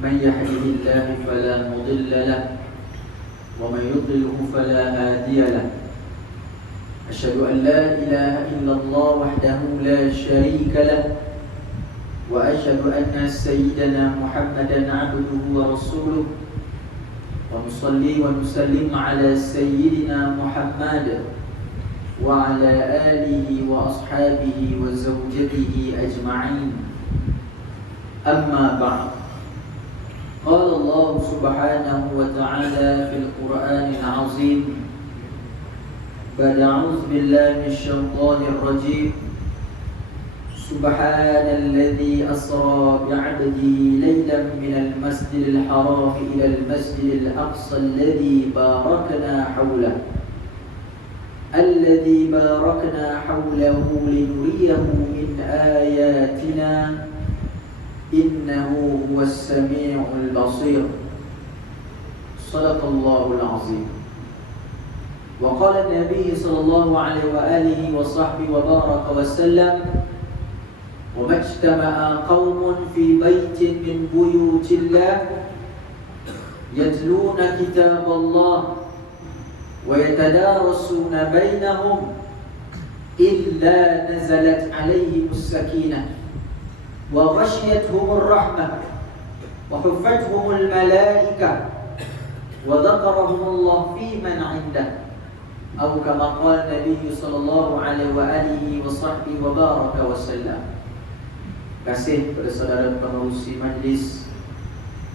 من يهده الله فلا مضل له ومن يضلله فلا هادي له. أشهد أن لا إله إلا الله وحده لا شريك له وأشهد أن سيدنا محمدا عبده ورسوله ونصلي ونسلم على سيدنا محمد وعلى آله وأصحابه وزوجته أجمعين. أما بعد، قال الله سبحانه وتعالى في القرآن العظيم بعد أعوذ بالله من الشيطان الرجيم: سبحان الذي أسرى بعبده ليلا من المسجد الحرام إلى المسجد الأقصى الذي باركنا حوله لنريه من آياتنا إنه هو السميع البصير. صدق الله العظيم. وقال النبي صلى الله عليه وآله وصحبه وبارك وسلم: وما اجتمع قوم في بيت من بيوت الله يتلون كتاب الله ويتدارسون بينهم إلا نزلت عليهم السكينة وغشيتهم الرحمة وحفتهم الملائكة وذكرهم الله في من عنده، أو كما قال النبي صلى الله عليه وآله وصحبه وبارك وسلم. Kasih kepada saudara pengerusi majlis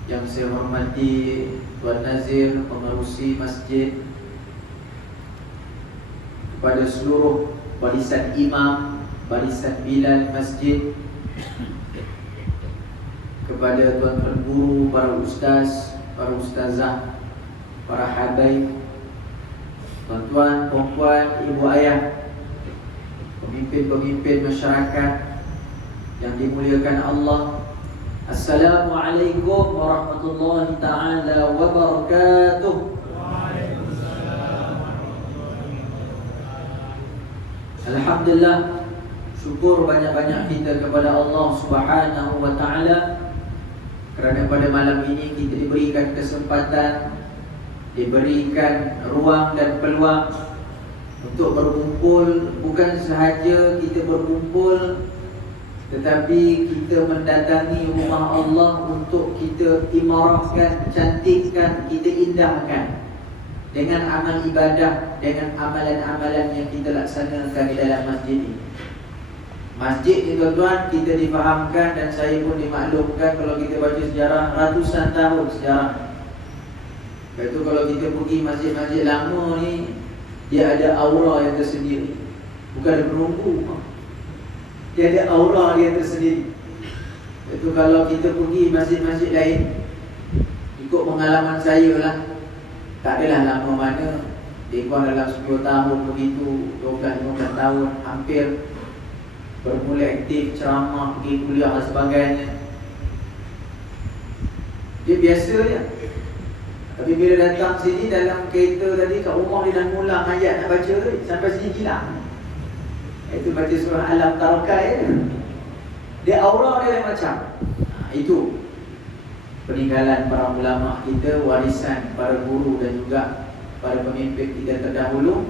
yang saya hormati, Tuan Nazir, pengerusi masjid, kepada seluruh barisan imam, barisan bilal masjid, kepada tuan-tuan guru, para ustaz, para ustazah, para habaib, tuan-tuan, puan-puan, ibu ayah, pemimpin-pemimpin masyarakat yang dimuliakan Allah. Assalamualaikum warahmatullahi ta'ala wabarakatuh. Alhamdulillah, syukur banyak-banyak kita kepada Allah Subhanahu wa ta'ala kerana pada malam ini kita diberikan kesempatan, diberikan ruang dan peluang untuk berkumpul. Bukan sahaja kita berkumpul, tetapi kita mendatangi rumah Allah untuk kita imarahkan, cantikkan, kita indahkan dengan amal ibadah, dengan amalan-amalan yang kita laksanakan di dalam masjid ini. Masjid ni tuan-tuan, kita difahamkan dan saya pun dimaklumkan, kalau kita baca sejarah, ratusan tahun sejarah. Lepas tu kalau kita pergi masjid-masjid lama ni, dia ada aura yang tersendiri. Bukan ada penunggu, dia ada aura dia tersendiri. Lepas tu kalau kita pergi masjid-masjid lain, ikut pengalaman saya lah, tak adalah lama mana, lebih kurang dalam 10 tahun begitu, 12-15 tahun, hampir bermula aktif ceramah, pergi kuliah dan sebagainya. Dia biasa je. Tapi bila datang sini dalam kereta tadi, kat rumah dia dah mula ayat nak baca sampai sini gila. Itu baca surah Alam Tarakai. Dia aura dia lain macam. Itu peninggalan para ulama kita, warisan para guru dan juga para pemimpin kita terdahulu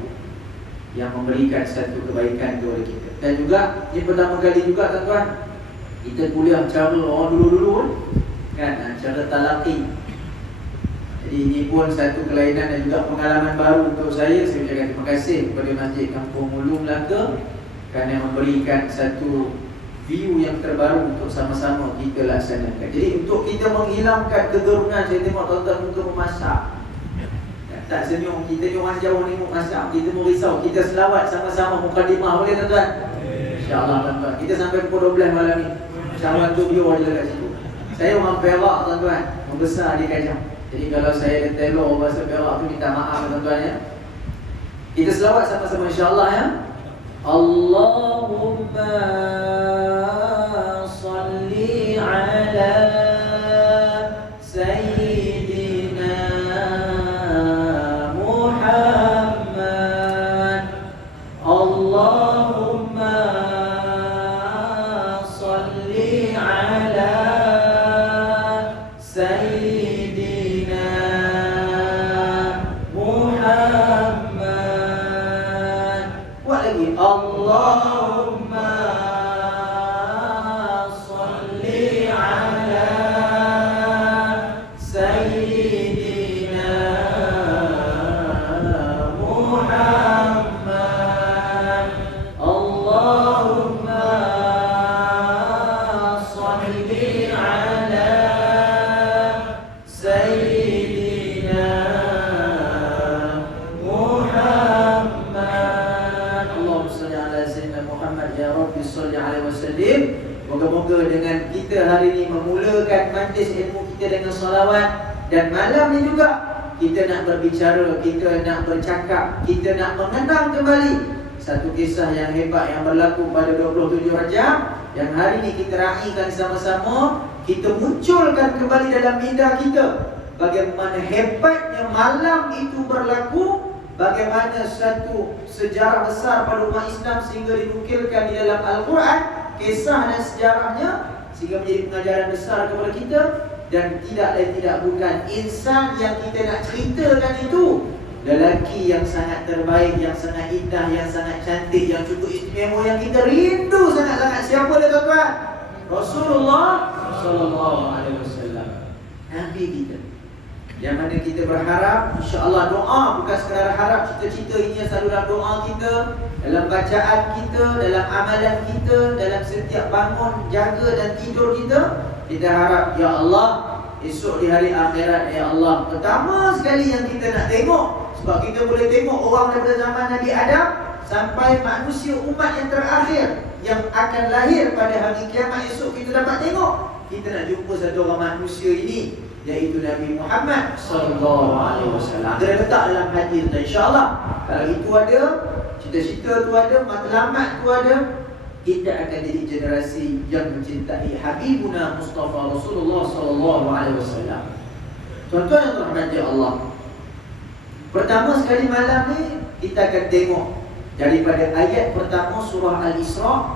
yang memberikan satu kebaikan kepada kita. Dan juga ini pertama kali juga tuan-tuan kita kuliah cara orang dulu-dulu kan, cara talaqi. Jadi ini pun satu kelainan dan juga pengalaman baru untuk saya. Saya ucapkan terima kasih kepada Masjid Kampung Ulu Melaka kerana memberikan satu view yang terbaru untuk sama-sama kita laksanakan. Jadi untuk kita menghilangkan kegerungan, saya tengok tuan-tuan muka memasak, tak senyum, kita ni orang jauh ni masak, kita merisau, kita selawat sama-sama mukadimah, boleh tuan-tuan? InsyaAllah tuan-tuan, kita sampai pukul 12 malam ni. InsyaAllah tu dia ada kat situ. Saya orang Perak tuan-tuan, membesar di Kajang. Jadi kalau saya telur bahasa Perak tu, minta maaf tuan-tuan ya. Kita selawat sama-sama insyaAllah ya. Allahumma salli ala Sayyidina Muhammad. Allahumma salli ala Sayyidina Allahumma salli ala Sayyidina Muhammad. Allahumma salli ala Sayyidina Muhammad. Allahumma salli ala Sayyidina Muhammad. Ya Rabbi salli alaihi wasallim. Moga-moga dengan kita hari ini memulakan majlis ilmu kita dengan salawat, dan malam ni juga kita nak berbicara, kita nak bercakap, kita nak mengenang kembali satu kisah yang hebat yang berlaku pada 27 Rajab, yang hari ini kita raikan sama-sama. Kita munculkan kembali dalam minda kita bagaimana hebatnya malam itu berlaku, bagaimana satu sejarah besar pada umat Islam sehingga dinukilkan di dalam Al-Quran, kisah dan sejarahnya, sehingga menjadi pengajaran besar kepada kita. Dan tidak lain tidak bukan, insan yang kita nak ceritakan itu lelaki yang sangat terbaik, yang sangat indah, yang sangat cantik, yang cukup istimewa, yang kita rindu sangat-sangat. Siapa dia tuan-tuan? Rasulullah sallallahu alaihi wasallam, Nabi kita. Yang mana kita berharap, insya-Allah doa bukan sekadar harap, cita-cita ini yang selalu dalam doa kita, dalam bacaan kita, dalam amalan kita, dalam setiap bangun, jaga dan tidur kita. Kita harap, ya Allah, esok di hari akhirat, ya Allah, pertama sekali yang kita nak tengok, sebab kita boleh tengok orang daripada zaman Nabi Adam sampai manusia umat yang terakhir yang akan lahir pada hari kiamat esok, kita dapat tengok. Kita nak jumpa satu orang manusia ini, iaitu Nabi Muhammad sallallahu alaihi wasallam. Kita letak dalam hati kita, insya-Allah. Kalau itu ada, cita-cita tu ada, matlamat tu ada, kita akan jadi generasi yang mencintai Habibuna Mustafa Rasulullah sallallahu alaihi wasallam. Tuan-tuan yang dirahmati Allah, pertama sekali malam ni kita akan tengok daripada ayat pertama surah Al-Isra,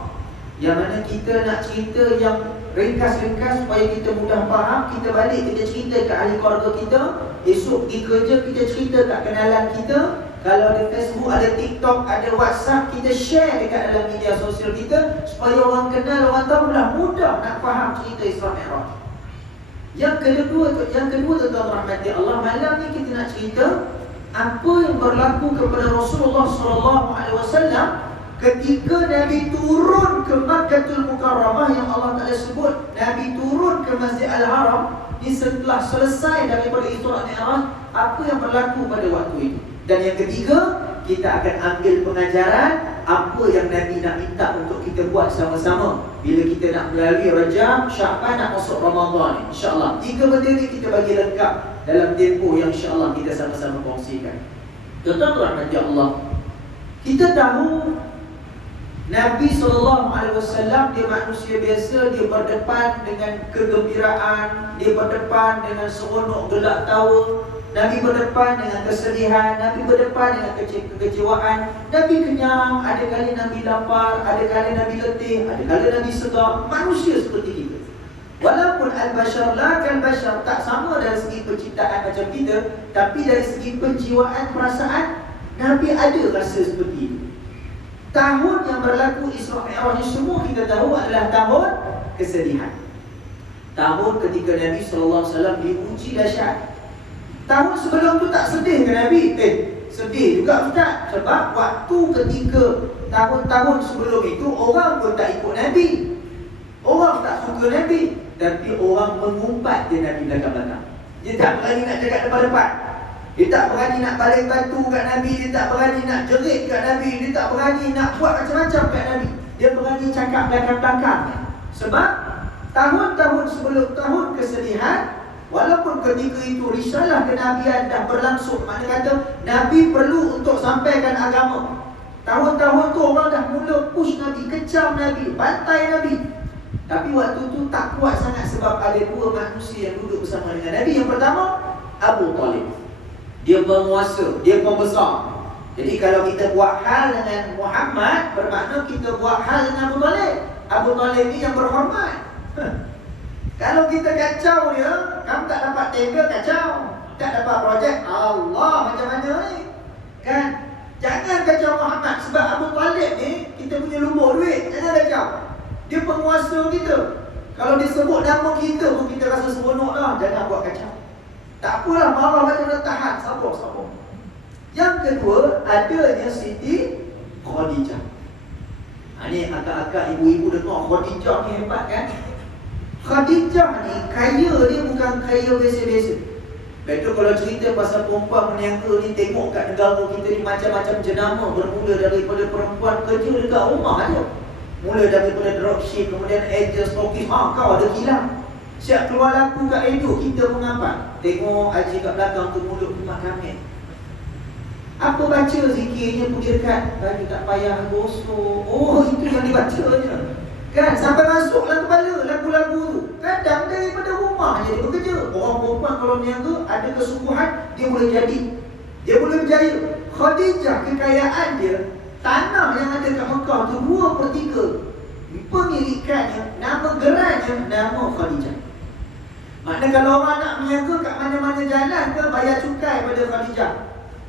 yang mana kita nak cerita yang ringkas-ringkas supaya kita mudah faham. Kita balik, kita cerita ke ahli keluarga kita, esok pergi kerja kita cerita kat kenalan kita. Kalau ada Facebook, ada TikTok, ada WhatsApp, kita share dekat dalam media sosial kita supaya orang kenal, orang tahu lah, mudah nak faham cerita Isra Mi'raj. Yang kedua tuan-tuan rahmati Allah, malam ni kita nak cerita apa yang berlaku kepada Rasulullah SAW ketika Nabi turun ke Makkahul Mukarramah, yang Allah Ta'ala sebut Nabi turun ke Masjid Al-Haram. Ini setelah selesai daripada Isra Mi'raj, apa yang berlaku pada waktu itu. Dan yang ketiga, kita akan ambil pengajaran apa yang Nabi nak minta untuk kita buat sama-sama bila kita nak melalui Rajab, Sya'ban, nak masuk Ramadan, insya-Allah. Tiga benda ni kita bagi lengkap dalam tempoh yang insya-Allah kita sama-sama kongsikan. Tuan-tuan rahmati Allah, kita tahu Nabi SAW dia manusia biasa, dia berdepan dengan kegembiraan, dia berdepan dengan seronok gelak tawa, Nabi berdepan dengan kesedihan, Nabi berdepan dengan kekecewaan. Nabi kenyang, ada kali Nabi lapar, ada kali Nabi letih, ada kali Nabi segar. Manusia seperti kita. Walaupun al-bashar la kal-bashar, tak sama dari segi penciptaan macam kita, tapi dari segi penjiwaan, perasaan, Nabi ada rasa seperti itu. Tahun yang berlaku Isra Mi'raj semua kita tahu adalah tahun kesedihan. Tahun ketika Nabi SAW diuji dahsyat. Tahun sebelum tu tak sedih ke Nabi? Sedih juga Ustaz. Sebab waktu ketika tahun-tahun sebelum itu, orang pun tak ikut Nabi, orang tak suka Nabi, tapi orang mengumpat dia Nabi belakang-belakang. Dia tak berani nak cakap depan-depan, dia tak berani nak baling batu kat Nabi, dia tak berani nak jerit kat Nabi, dia tak berani nak buat macam-macam kat Nabi. Dia berani cakap belakang-belakang. Sebab tahun-tahun sebelum tahun kesedihan, walaupun ketika itu risalah kenabian dah berlangsung, makna kata Nabi perlu untuk sampaikan agama. Tahun-tahun tu orang dah mula push Nabi, kecam Nabi, bantai Nabi. Tapi waktu tu tak kuat sangat sebab ada dua manusia yang duduk bersama dengan Nabi. Yang pertama, Abu Talib. Dia penguasa, dia pembesar. Jadi kalau kita buat hal dengan Muhammad, bermakna kita buat hal dengan Abu Talib. Abu Talib ni yang berhormat. Kalau kita kacau dia, kamu tak dapat tender, kacau, tak dapat projek, Allah macam mana ni? Kan? Jangan kacau Muhammad. Sebab Abu Talib ni, kita punya lumur duit. Jangan kacau. Dia penguasa kita. Kalau disebut nama kita pun kita rasa seronok lah. Jangan buat kacau. Tak apalah, marah macam mana, tahan. Sabar. Yang kedua, adanya Siti Khadijah. Ni akak-akak, ibu-ibu dengar Khadijah ni hebat kan? Khadijah ni kaya dia bukan kaya biasa-biasa. Betul kalau cerita pasal perempuan meniaga ni, tengok kat negara kita ni macam-macam jenama. Bermula daripada perempuan kerja dekat rumah aja. Mula daripada dropship, kemudian agent, stokis. Kau ada kilang. Siap keluar laku kat radio, kita mengapa? Tengok Haji kat belakang tu mulut Mak Kamil. Apa baca zikirnya pergi dekat, baju tak payah gosok. Oh, itu yang dibacanya. Kan, sampai masuklah kepala lagu-lagu tu. Kadang daripada rumah je dia bekerja. Orang perempuan kalau niaga, ada kesungguhan, dia boleh jadi. Dia boleh berjaya. Khadijah, kekayaan dia, tanah yang ada kat Mekah tu 2/3 pemilikannya, nama gerannya, nama Khadijah. Maknanya kalau orang nak berniaga kat mana-mana jalan ke, bayar cukai pada Khadijah.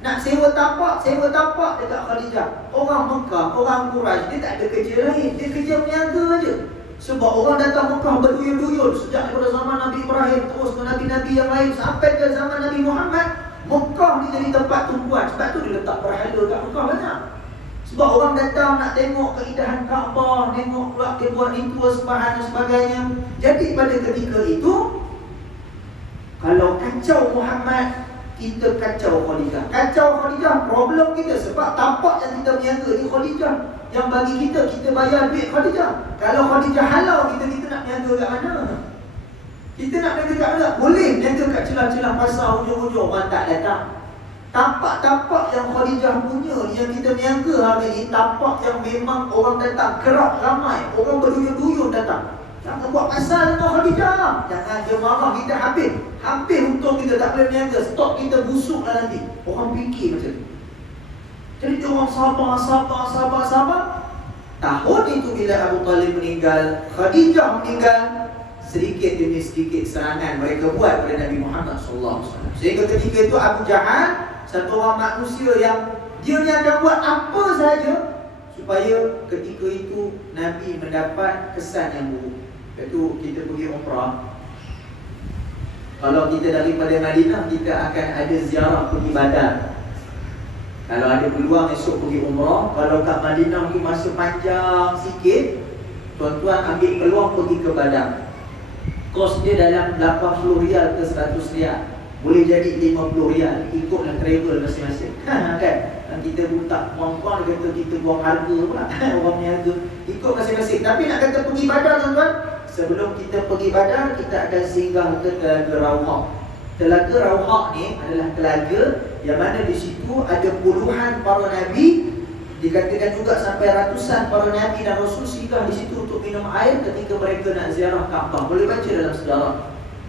Nak sewa tapak dekat Khadijah. Orang Mekah, orang Quraisy, dia tak ada kerja lain, dia kerja berniaga aja. Sebab orang datang Mekah berduyun-duyun sejak daripada zaman Nabi Ibrahim terus ke nabi-nabi yang lain sampai ke zaman Nabi Muhammad. Mekah ni jadi tempat tumpuan. Sebab tu dia letak berhala kat Mekah banyak. Sebab orang datang nak tengok keindahan Kaabah, tengok pula dia buat ritual sembahyang dan sebagainya. Jadi pada ketika itu, kalau kacau Muhammad, kita kacau Khadijah. Kacau Khadijah, problem kita. Sebab tapak yang kita berniaga ni Khadijah yang bagi kita, kita bayar duit Khadijah. Kalau Khadijah halau kita nak berniaga kat mana? Kita nak berniaga kat mana? Boleh berniaga kat celah-celah pasar hujung-hujung, orang tak datang. Tapak-tapak yang Khadijah punya, yang kita berniaga hari ni, tapak yang memang orang datang, kerap ramai, orang berduyun-duyun datang. Jangan buat pasal dengan Khadijah. Jangan dia marah, kita habis untung kita tak boleh berniaga. Stok kita busuk lah nanti. Orang fikir macam tu. Jadi dia orang sabar. Tahun itu bila Abu Talib meninggal, Khadijah meninggal, sedikit demi sedikit serangan mereka buat pada Nabi Muhammad SAW. Sehingga ketika itu Abu Jahal, satu orang manusia yang dia ni akan buat apa sahaja supaya ketika itu Nabi mendapat kesan yang buruk. Iaitu kita pergi umrah. Kalau kita daripada Madinah, kita akan ada ziarah pergi Badar. Kalau ada peluang esok pergi umrah. Kalau kat Madinah pergi masa panjang sikit, tuan-tuan ambil peluang pergi ke Badar. Kos dia dalam 80 riyal ke 100 riyal. Boleh jadi 50 riyal. Ikutlah travel masing-masing. Kan? Dan kita butak puan-puan, dia kata kita buang harga pula. Orang niaga ikut masing-masing. Tapi nak kata pergi Badar, tuan-tuan, sebelum kita pergi Badar, kita akan singgah ke Telaga Rawhah. Telaga Rawhah ni adalah telaga yang mana di situ ada puluhan para nabi. Dikatakan juga sampai ratusan para nabi dan rasul singgah di situ untuk minum air ketika mereka nak ziarah Kaabah. Boleh baca dalam sejarah,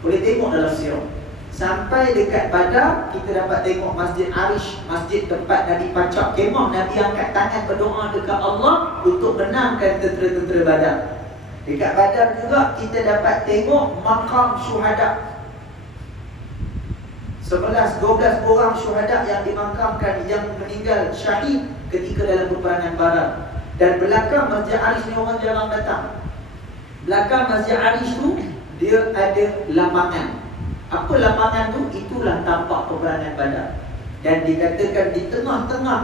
boleh tengok dalam sirah. Sampai dekat Badar, kita dapat tengok Masjid Arish, masjid tempat Nabi pacak kemah. Nabi angkat tangan berdoa dekat Allah untuk menangkan tentera-tentera Badar. Dekat Badar juga kita dapat tengok makam syuhada. 11-12 orang syuhada yang dimakamkan, yang meninggal syahid ketika dalam peperangan Badar. Dan belakang Masjid Arish ni orang jarang datang. Belakang Masjid Arish tu dia ada lapangan. Apa lapangan tu? Itulah tapak peperangan Badar. Dan dikatakan di tengah-tengah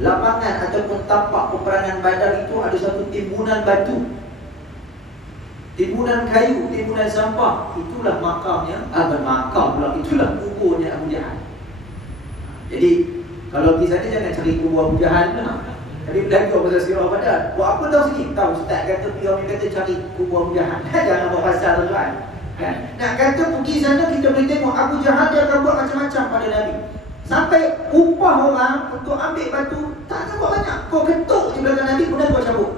lapangan ataupun tapak peperangan Badar itu ada satu timbunan batu, timbunan kayu, timbunan sampah. Itulah makamnya, makam pula, itulah kuburnya Abu Jahal. Jadi kalau pergi sana jangan cari kubur Abu Jahal lah. Tadi belajar pasal sirah Badar. Buat apa tahu sini? Tahu Ustaz kata pergi orang kata cari kubur Abu Jahal. Jangan buat pasal tuan. Kan? Nak kata pergi sana kita boleh tengok Abu Jahal dia akan buat macam-macam pada Nabi. Sampai upah orang untuk ambil batu, tak akan buat banyak. Kau ketuk di belakang Nabi, kemudian kau cabut.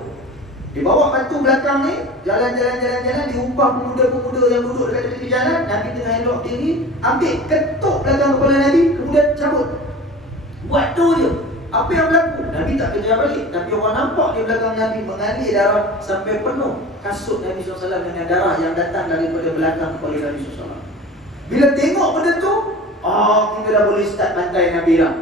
Dia bawa batu belakang ni, jalan-jalan, diumpah pemuda-pemuda yang duduk dekat tepi jalan. Nabi tengah elok diri, ambil ketuk belakang kepala Nabi, kemudian cabut. Buat tu je. Apa yang berlaku? Nabi tak kejar balik, tapi orang nampak di belakang Nabi mengalir darah sampai penuh kasut Nabi SAW dengan darah yang datang daripada belakang kepala Nabi SAW. Bila tengok benda tu, kita dah boleh start bantai Nabi lah.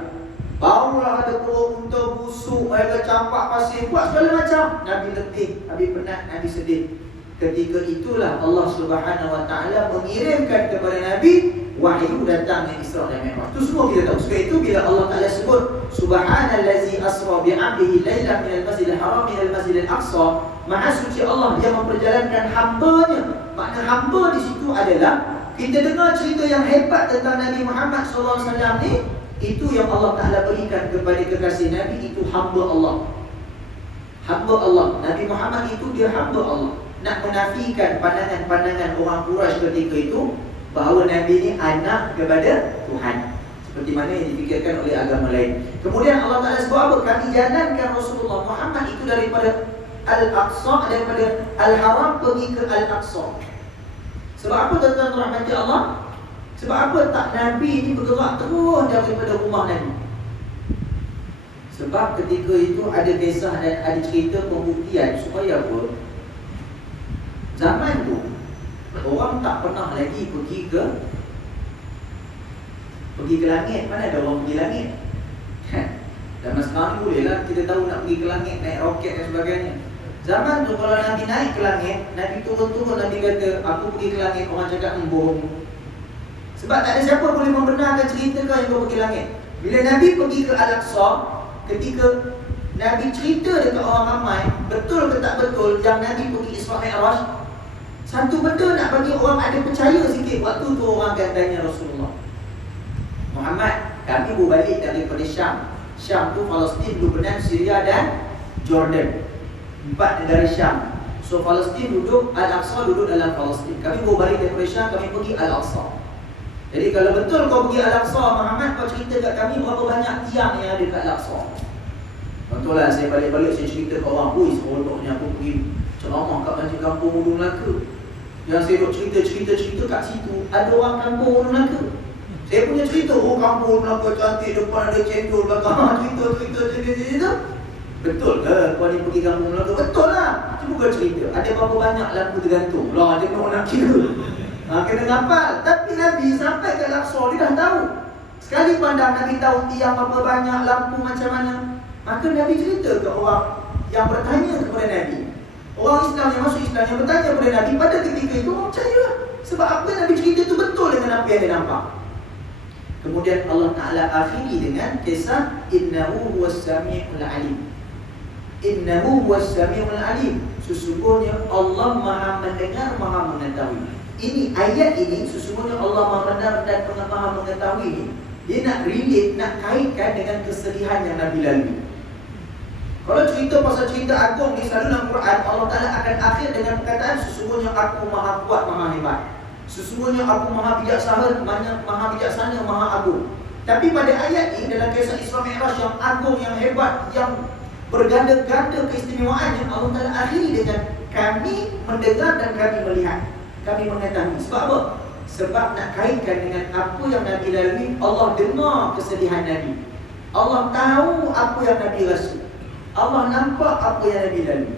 Barulah ada turun unta busuk, mereka campak pasir, buat segala macam. Nabi letih, Nabi penat, Nabi sedih. Ketika itulah Allah Subhanahu Wa Taala mengirimkan kepada Nabi wahyu datang yang Isra dan Mi'raj. Itu semua kita tahu. Sebab itu bila Allah Taala sebut Subhanallazi asra bi'abdihi lailan minal masjidil haram ilal masjidil aqsa, Maha suci Allah yang memperjalankan hamba-Nya. Makna hamba di situ adalah kita dengar cerita yang hebat tentang Nabi Muhammad SAW ni. Itu yang Allah Ta'ala berikan kepada kekasih Nabi, itu hamba Allah. Hamba Allah. Nabi Muhammad itu dia hamba Allah. Nak menafikan pandangan-pandangan orang Quraisy ketika itu bahawa Nabi ini anak kepada Tuhan, seperti mana yang dipikirkan oleh agama lain. Kemudian Allah Ta'ala sebut apa? Kami jalankan Rasulullah Muhammad itu daripada Al-Aqsa, daripada Al-Haram pergi ke Al-Aqsa. Sebab apa tuan-tuan rahmati Allah? Sebab apa tak Nabi ini bergerak terus daripada rumah Nabi? Sebab ketika itu ada kisah dan ada cerita pembuktian supaya apa? Zaman tu orang tak pernah lagi pergi ke langit. Mana ada orang pergi langit? Zaman sekarang boleh lah kita tahu nak pergi ke langit, naik roket dan sebagainya. Zaman tu kalau Nabi naik ke langit, Nabi turun-turun, Nabi kata aku pergi ke langit, orang cakap bohong. Sebab tak ada siapa boleh membenarkan cerita kau yang kau pergi langit. Bila Nabi pergi ke Al-Aqsa, ketika Nabi cerita dekat orang ramai, betul ke tak betul yang Nabi pergi Isra Mi'raj, satu benda nak bagi orang ada percaya sikit. Waktu tu orang akan tanya Rasulullah, Muhammad, kami berbalik daripada Syam. Syam tu Palestin, Lebanon, Syria dan Jordan. 4 negara Syam. So Palestin duduk, Al-Aqsa duduk dalam Palestin. Kami berbalik daripada Syam, kami pergi Al-Aqsa. Jadi kalau betul kau pergi Al-Aqsa, Muhammad, kau cerita kat kami berapa banyak tiang yang ada kat Al-Aqsa. Contohlah saya balik-balik saya cerita ke orang, "Oi, seronoknya aku pergi ceramah kat banjir kampung Ulu Melaka." Yang saya duk cerita kat situ, ada orang kampung Ulu Melaka. Saya punya cerita, oh kampung Ulu Melaka cantik, depan ada cendol belakang, cerita. Betul ke kau ni pergi kampung Melaka? Betul lah. Itu bukan cerita. Ada berapa banyak lampu tergantung? Lah, dia nak kira. Kena ngapal. Tapi Nabi sampai ke Al-Aqsa, dia dah tahu. Sekali pandang Nabi tahu tiang berapa banyak, lampu macam mana. Maka Nabi cerita ke orang yang bertanya kepada Nabi. Orang Islam yang masuk Islam yang bertanya kepada Nabi, pada ketika itu orang percaya. Sebab apa Nabi cerita itu betul dengan apa yang dia nampak. Kemudian Allah Ta'ala akhiri dengan kisah Innahu huwas sami'ul alim. Innahu huwas sami'ul alim. Sesungguhnya Allah Maha mendengar, Maha mengetahui. Ini ayat ini, sesungguhnya Allah Maha mendengar dan Maha mengetahui ini, dia nak relate, nak kaitkan dengan kesedihan yang Nabi lalui. Kalau cerita pasal cerita agung ni selalu dalam Quran, Allah Ta'ala akan akhir dengan perkataan sesungguhnya aku Maha kuat, Maha hebat. Sesungguhnya aku Maha bijaksana, Maha agung. Tapi pada ayat ini dalam kisah Isra Mi'raj yang agung, yang hebat, yang berganda-ganda keistimewaannya, Allah Ta'ala akhiri dengan kami mendengar dan kami melihat, kami mengetahui. Sebab apa? Sebab nak kaitkan dengan apa yang Nabi lalui. Allah dengar kesedihan Nabi, Allah tahu apa yang Nabi rasa, Allah nampak apa yang Nabi lalui.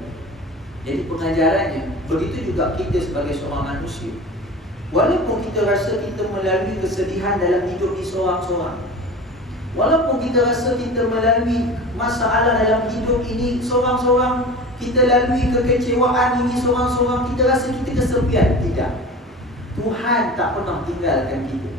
Jadi pengajarannya, begitu juga kita sebagai seorang manusia. Walaupun kita rasa kita melalui kesedihan dalam hidup ni seorang-seorang, walaupun kita rasa kita melalui masalah dalam hidup ini seorang-seorang, kita lalui kekecewaan ini seorang-seorang, kita rasa kita kesepian. Tidak. Tuhan tak pernah tinggalkan kita.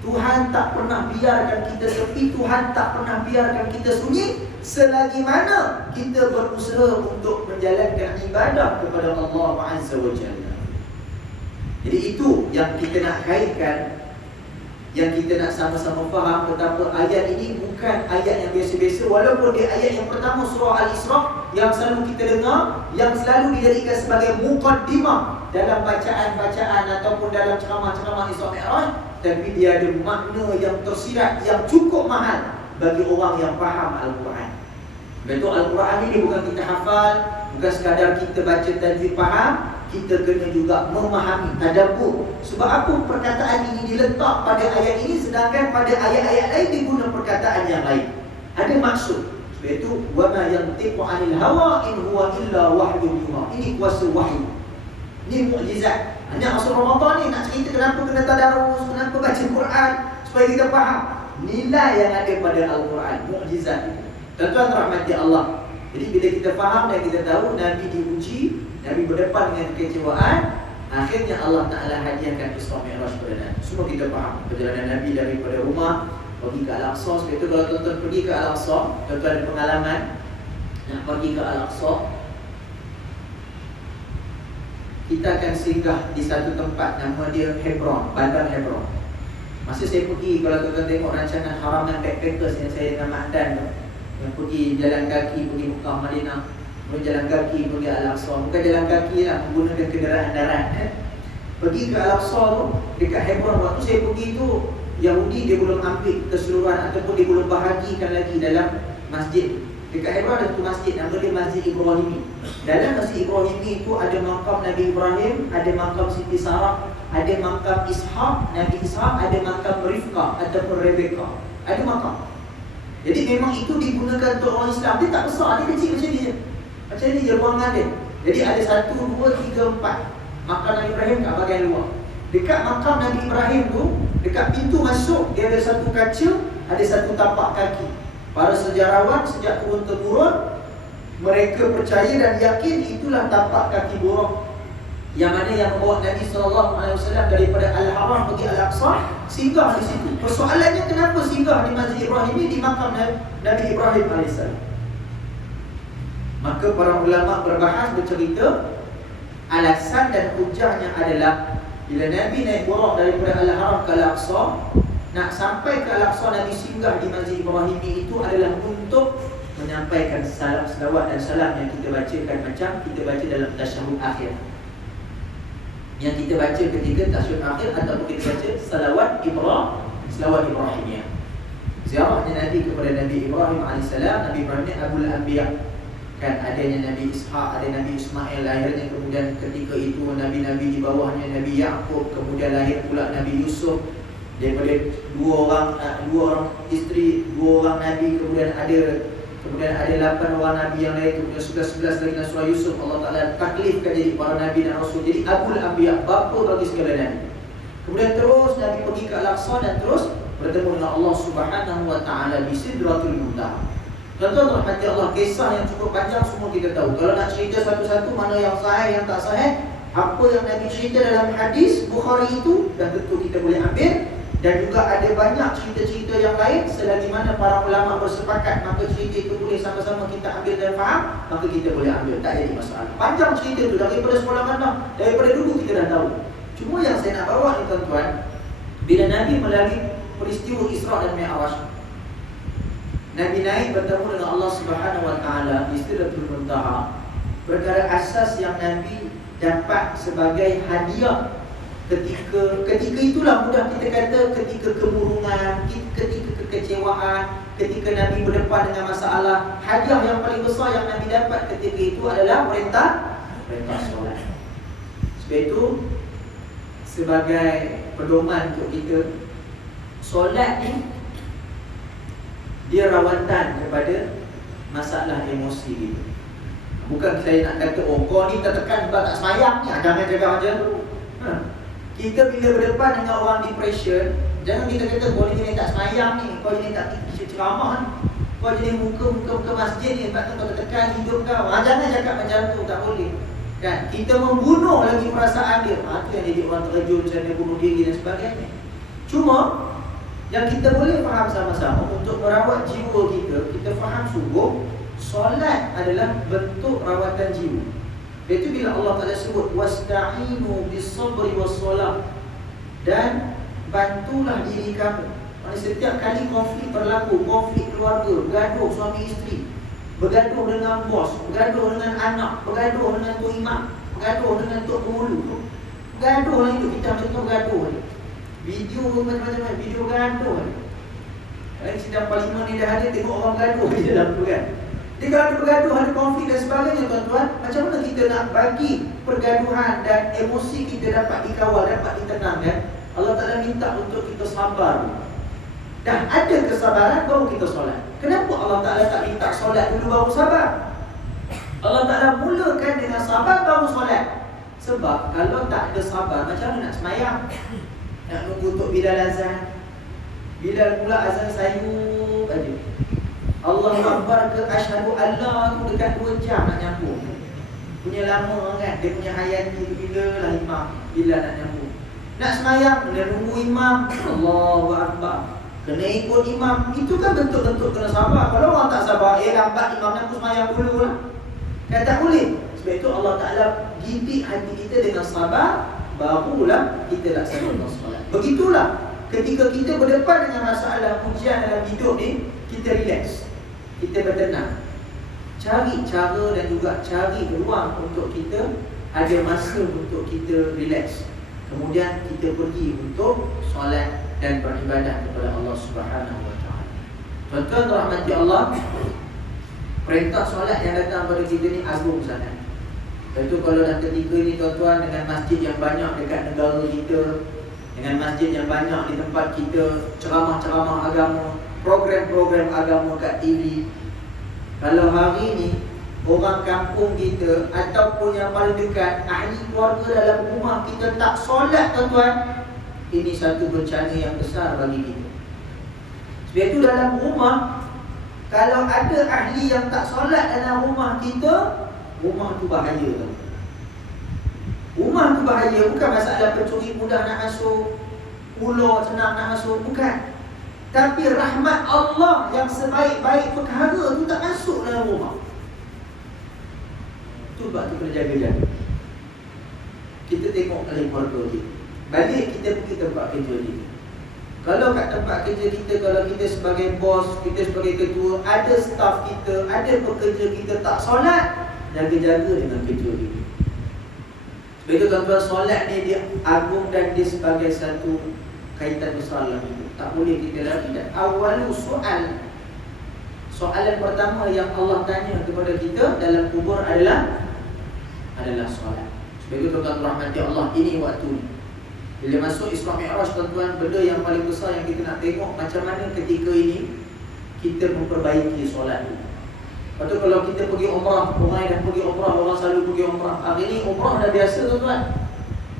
Tuhan tak pernah biarkan kita sepi. Tuhan tak pernah biarkan kita sunyi, selagi mana kita berusaha untuk menjalankan ibadah kepada Allah Azza wa Jalla. Jadi itu yang kita nak kaitkan, yang kita nak sama-sama faham betapa ayat ini bukan ayat yang biasa-biasa. Walaupun dia ayat yang pertama surah Al-Isra yang selalu kita dengar, yang selalu dijadikan sebagai muqaddimah dalam bacaan-bacaan ataupun dalam ceramah-ceramah Isra Mi'raj, tapi dia ada makna yang tersirat, yang cukup mahal bagi orang yang faham Al-Quran. Betul, Al-Quran ini bukan kita hafal, bukan sekadar kita baca tajwid faham, kita kena juga memahami, tadabbur. Sebab apa perkataan ini diletak pada ayat ini sedangkan pada ayat-ayat lain diguna perkataan yang lain? Ada maksud. Sebab itu wama yantiqu 'anil hawa in huwa illa wahyun yuha. Ini kuasa wahyu. Ini mukjizat. Hanya masuk Ramadan ni nak cerita kenapa kena tadarus, kenapa baca Quran supaya kita faham. nilai yang ada pada Al-Quran, mukjizat itu. Tuan-tuan rahmati Allah. Jadi bila kita faham dan kita tahu Nabi diuji, Nabi berdepan dengan kekecewaan, akhirnya Allah Ta'ala hadiahkan Isra Mi'raj kepada Nabi. Semua kita faham perjalanan Nabi daripada rumah pergi ke Al-Aqsa. Sebab itu kalau tuan-tuan pergi ke Al-Aqsa, tuan-tuan ada pengalaman nak pergi ke Al-Aqsa, kita akan singgah di satu tempat nama dia Hebron, Bandar Hebron. Masa saya pergi, kalau tuan-tuan tengok rancangan haraman backpackers yang saya dengan Mak Dan tu, yang pergi jalan kaki pergi Mekah Madinah, kemudian jalan kaki pergi Al-Aqsa. Bukan jalan kaki lah, menggunakan kenderaan darat pergi ke Al-Aqsa tu, dekat Hebron. Waktu saya pergi tu, Yahudi dia belum ambil keseluruhan ataupun dia belum bahagikan lagi dalam masjid. Dekat Hebron ada satu masjid, nama dia Masjid Ibrahimi. Dalam Masjid Ibrahimi itu ada makam Nabi Ibrahim, ada makam Siti Sarah, ada makam Ishaq, Nabi Ishaq, ada makam Rifqah ataupun Rebecca. Ada makam. Jadi memang itu digunakan untuk orang Islam. Dia tak besar, dia kecil macam ni je. Macam ni je ruangan dia. Jadi ada 1, 2, 3, 4 makam Nabi Ibrahim kat bahagian luar. Dekat makam Nabi Ibrahim tu, dekat pintu masuk, dia ada satu kaca, ada satu tapak kaki. Para sejarawan sejak turun-temurun, mereka percaya dan yakin itulah tapak kaki buruk yang mana yang membawa Nabi SAW daripada Al-Haram pergi Al-Aqsa, singgah di situ. Persoalannya kenapa singgah di Masjid Ibrahim ini, di makam Nabi Ibrahim AS? Maka para ulama berbahas, bercerita alasan dan hujahnya adalah bila Nabi naik burak daripada Al-Haram ke Al-Aqsa, nak sampai ke Al-Aqsa, Nabi singgah di Masjid Ibrahim itu adalah untuk menyampaikan salam, selawat dan salam yang kita bacakan macam kita baca dalam tasyahud akhir, yang kita baca ketika tasyahud akhir, ataupun kita baca selawat Ibrahimiyah. Ziarahnya Nabi kepada Nabi Ibrahim AS. Nabi Ibrahim ni Abul Anbiya, kan adanya Nabi Ishaq, ada Nabi Ismail lahirnya, kemudian ketika itu Nabi-Nabi di bawahnya Nabi Yaqub, kemudian lahir pula Nabi Yusuf. Daripada dua orang isteri, 2 orang Nabi, kemudian ada 8 orang Nabi yang lain, kemudian 11 lagi dalam surah Yusuf. Allah Ta'ala taklifkan jadi para Nabi dan Rasul. Jadi Abul Anbiya, bapa bagi segala Nabi. Kemudian terus Nabi pergi ke Al-Aqsa dan terus bertemu dengan Allah Subhanahu Wa Ta'ala di Sidratul Muntaha. Tuan-tuan rahmati Allah, kisah yang cukup panjang semua kita tahu. Kalau nak cerita satu-satu mana yang sahih, yang tak sahih, apa yang Nabi cerita dalam hadis Bukhari itu, dan tentu kita boleh ambil. Dan juga ada banyak cerita-cerita yang lain. Selagi mana para ulama bersepakat, maka cerita itu boleh sama-sama kita ambil dan faham, maka kita boleh ambil, tak jadi masalah. Panjang cerita itu daripada sekolah mana, daripada dulu kita dah tahu. Cuma yang saya nak bawa ni tuan-tuan, bila Nabi melalui peristiwa Isra dan Mi'raj, Nabi naik bertemu dengan Allah Subhanahu Wa Ta'ala di Sidratul Muntaha. Perkara asas yang Nabi dapat sebagai hadiah ketika itulah mudah kita kata, ketika kemurungan, ketika kekecewaan, ketika Nabi berdepan dengan masalah, hadiah yang paling besar yang Nabi dapat ketika itu adalah perintah solat. Sebab itu sebagai pedoman untuk kita, solat ni dia rawatan kepada masalah emosi kita. Bukan saya nak kata, oh kau ni tertekan sebab tak semayang ni, jangan cakap macam tu. Kita bila berdepan dengan orang depression, jangan kita kata kau ni tak semayang ni, kau ni tak ceramah ni, kau jadi muka masjid ni, sebab tu kau tertekan hidup kau. Jangan cakap macam tu, tak boleh. Kan? Kita membunuh lagi perasaan dia. Itu yang jadi orang terjun macam dia bunuh diri dan sebagainya. Cuma yang kita boleh faham sama-sama untuk merawat jiwa kita, kita faham sungguh solat adalah bentuk rawatan jiwa. Itu bila Allah Ta'ala sebut wasta'inu bis-sabri was-salah, dan bantulah diri kamu. Maksudnya setiap kali konflik berlaku, konflik keluarga, bergaduh suami isteri, bergaduh dengan bos, bergaduh dengan anak, bergaduh dengan tok imam, bergaduh dengan tok penghulu, bergaduh lah itu, kita macam tu bergaduh ni. Video macam-macam, video bergaduh ni. Kalau sidang parlimen ni dah ada, tengok orang bergaduh di dalam tu kan. Jadi kalau ada bergaduh, ada konflik dan sebagainya tuan-tuan, macam mana kita nak bagi pergaduhan dan emosi kita dapat dikawal, dapat ditenangkan? Allah Ta'ala minta untuk kita sabar. Dah ada kesabaran baru kita solat. Kenapa Allah Ta'ala tak minta solat dulu baru sabar? Allah Ta'ala mulakan dengan sabar baru solat. Sebab kalau tak ada sabar, macam mana nak semayang? Nak nunggu untuk Bilal azan, Bilal mula azan sayup aja. Allahu Akbar ke asyhadu alla tu dekat 2 jam nak nyambung. Punya lama kan, dia punya hayat ni bila lah imam, bila nak nyambung. Nak semayang, kena nunggu imam. Allahu Akbar, kena ikut imam. Itu kan bentuk-bentuk kena sabar. Kalau orang tak sabar, lambat imam nak semayang dulu lah. Kan tak boleh. Sebab itu Allah Ta'ala didik hati kita dengan sabar, barulah kita laksanakan solat. Begitulah ketika kita berdepan dengan masalah ujian dalam hidup ni, kita relax, kita bertenang. Cari cara dan juga cari ruang untuk kita ada masa untuk kita relax. Kemudian kita pergi untuk solat dan beribadah kepada Allah Subhanahu Wa Taala. Tuan-tuan rahmati Allah, perintah solat yang datang pada kita ni agung sangat. Tentu kalau dah ketika ni tuan-tuan, dengan masjid yang banyak dekat negara kita, dengan masjid yang banyak di tempat kita, ceramah-ceramah agama, program-program agama kat TV. Kalau hari ni orang kampung kita ataupun yang paling dekat, ahli keluarga dalam rumah kita tak solat tuan-tuan, ini satu bencana yang besar bagi kita. Sebab itu dalam rumah, kalau ada ahli yang tak solat dalam rumah kita, rumah tu bahaya tuan. Rumah tu bahaya, bukan masalah pencuri mudah nak masuk, ular senang nak masuk, bukan. Tapi rahmat Allah yang sebaik-baik perkara tu tak masuk dalam rumah. Tu sebab tu kena jaga-jaga. Kita tengok kali keluarga kita, balik kita pergi tempat kerja kita. Kalau kat tempat kerja kita, kalau kita sebagai bos, kita sebagai ketua, ada staff kita, ada pekerja kita tak solat, jaga-jaga dengan kerja kita. Sebab itu tuan-tuan, solat ni dia agung dan dia sebagai satu kaitan besar dalam hidup. Tak boleh kita lari. Dan awalu soalan pertama yang Allah tanya kepada kita dalam kubur adalah solat. Sebab itu tuan-tuan rahmati Allah, ini waktu ni. Bila masuk Isra Mi'raj tuan-tuan, benda yang paling besar yang kita nak tengok, macam mana ketika ini kita memperbaiki solat ni. Lepas tu kalau kita pergi umrah, orang yang dah pergi umrah, orang selalu pergi umrah. Hari ni umrah dah biasa tuan-tuan.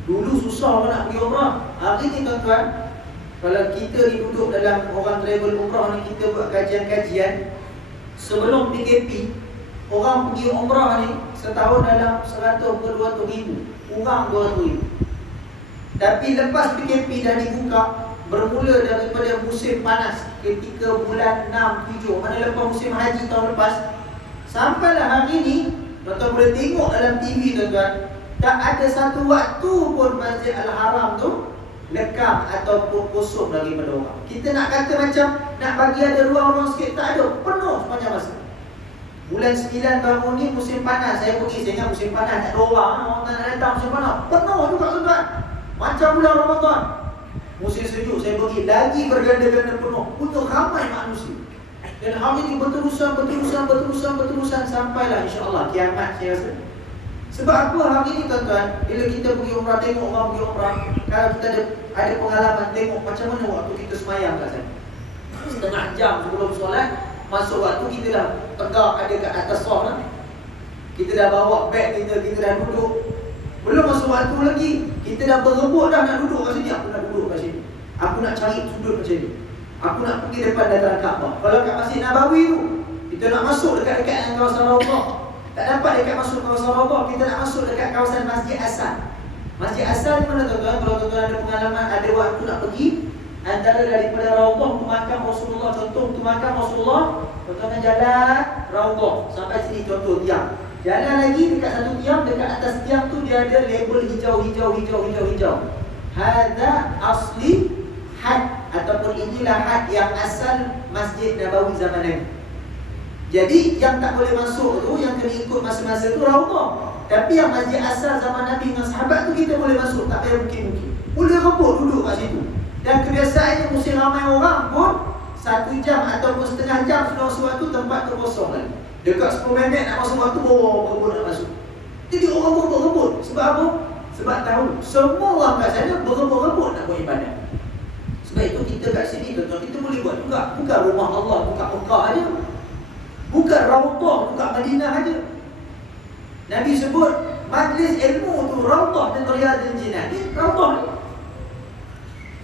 Dulu susah orang nak pergi umrah. Hari ni tuan-tuan, kalau kita ni duduk dalam orang travel umrah ni, kita buat kajian-kajian. Sebelum PKP, orang pergi umrah ni setahun dalam 100 ke 200 ribu, kurang 200 ribu. Tapi lepas PKP dah dibuka, bermula daripada musim panas ketika bulan 6, 7, mana lepas musim haji tahun lepas, sampailah hari ni, tuan-tuan boleh tengok dalam TV tuan-tuan, tak ada satu waktu pun Masjid Al-Haram tu lekam ataupun kosong lagi pada orang. Kita nak kata macam nak bagi ada ruang-ruang sikit, tak ada, penuh sepanjang masa. Bulan 9 tahun ni musim panas, saya pergi, saya ingat musim panas tak ada orang tak nak datang musim panas, penuh juga tuan-tuan. Macam bulan Ramadan. Musim sejuk saya pergi, lagi berganda-ganda penuh, punya ramai manusia. Dan hari ini berterusan sampailah insya-Allah kiamat saya rasa. Sebab apa hari ini tuan-tuan, bila kita pergi umrah, tengok orang pergi umrah, kalau kita ada pengalaman tengok macam mana waktu kita semayang kat sana. Setengah jam sebelum solat, masuk waktu kita dah tegak ada kat atas soh lah. Kita dah bawa beg kita dah duduk. Belum masuk waktu lagi, kita dah berebut dah nak duduk kat sini. Aku nak duduk kat sini, aku nak cari sudut macam ni, aku nak pergi depan dataran Kaabah. Kalau kat Masjid Nabawi tu, kita nak masuk dekat-dekat dengan kawasan Raudhah, tak dapat dekat masuk kawasan Raudhah, kita nak masuk dekat kawasan Masjid Hasan. Masjid Hasan di mana tuan-tuan? Kalau tuan-tuan ada pengalaman, ada waktu nak pergi, antara daripada Raudhah ke makam Rasulullah, contoh ke makam Rasulullah, tuan-tuan jalan Raudhah sampai sini, contoh tiang. Jalan lagi dekat satu tiang, dekat atas tiang tu dia ada label hijau. Hadza asli had, ataupun inilah had yang asal Masjid Nabawi zaman Nabi. Jadi yang tak boleh masuk tu, yang kena ikut masa-masa tu Raudhah. Tapi yang masjid asal zaman Nabi dengan sahabat tu kita boleh masuk, tak payah mungkin-mungkin. Boleh rebut duduk kat situ. Dan kebiasaannya musim ramai orang pun 1 jam ataupun setengah jam sudah masuk waktu, tempat tu kosong lagi. Dekat 10 minit nak masuk waktu, berebut nak masuk. Jadi orang berebut. Sebab apa? Sebab tahu semua orang kat sana berebut nak buat ibadat. Sebab itu kita kat sini tuan-tuan, kita boleh buat juga. Bukan rumah Allah, bukan Mekah aja, bukan Raudhah, bukan Madinah aja. Nabi sebut majlis ilmu tu Raudhah dan Riyadul Jinan. Ni Raudhah ni.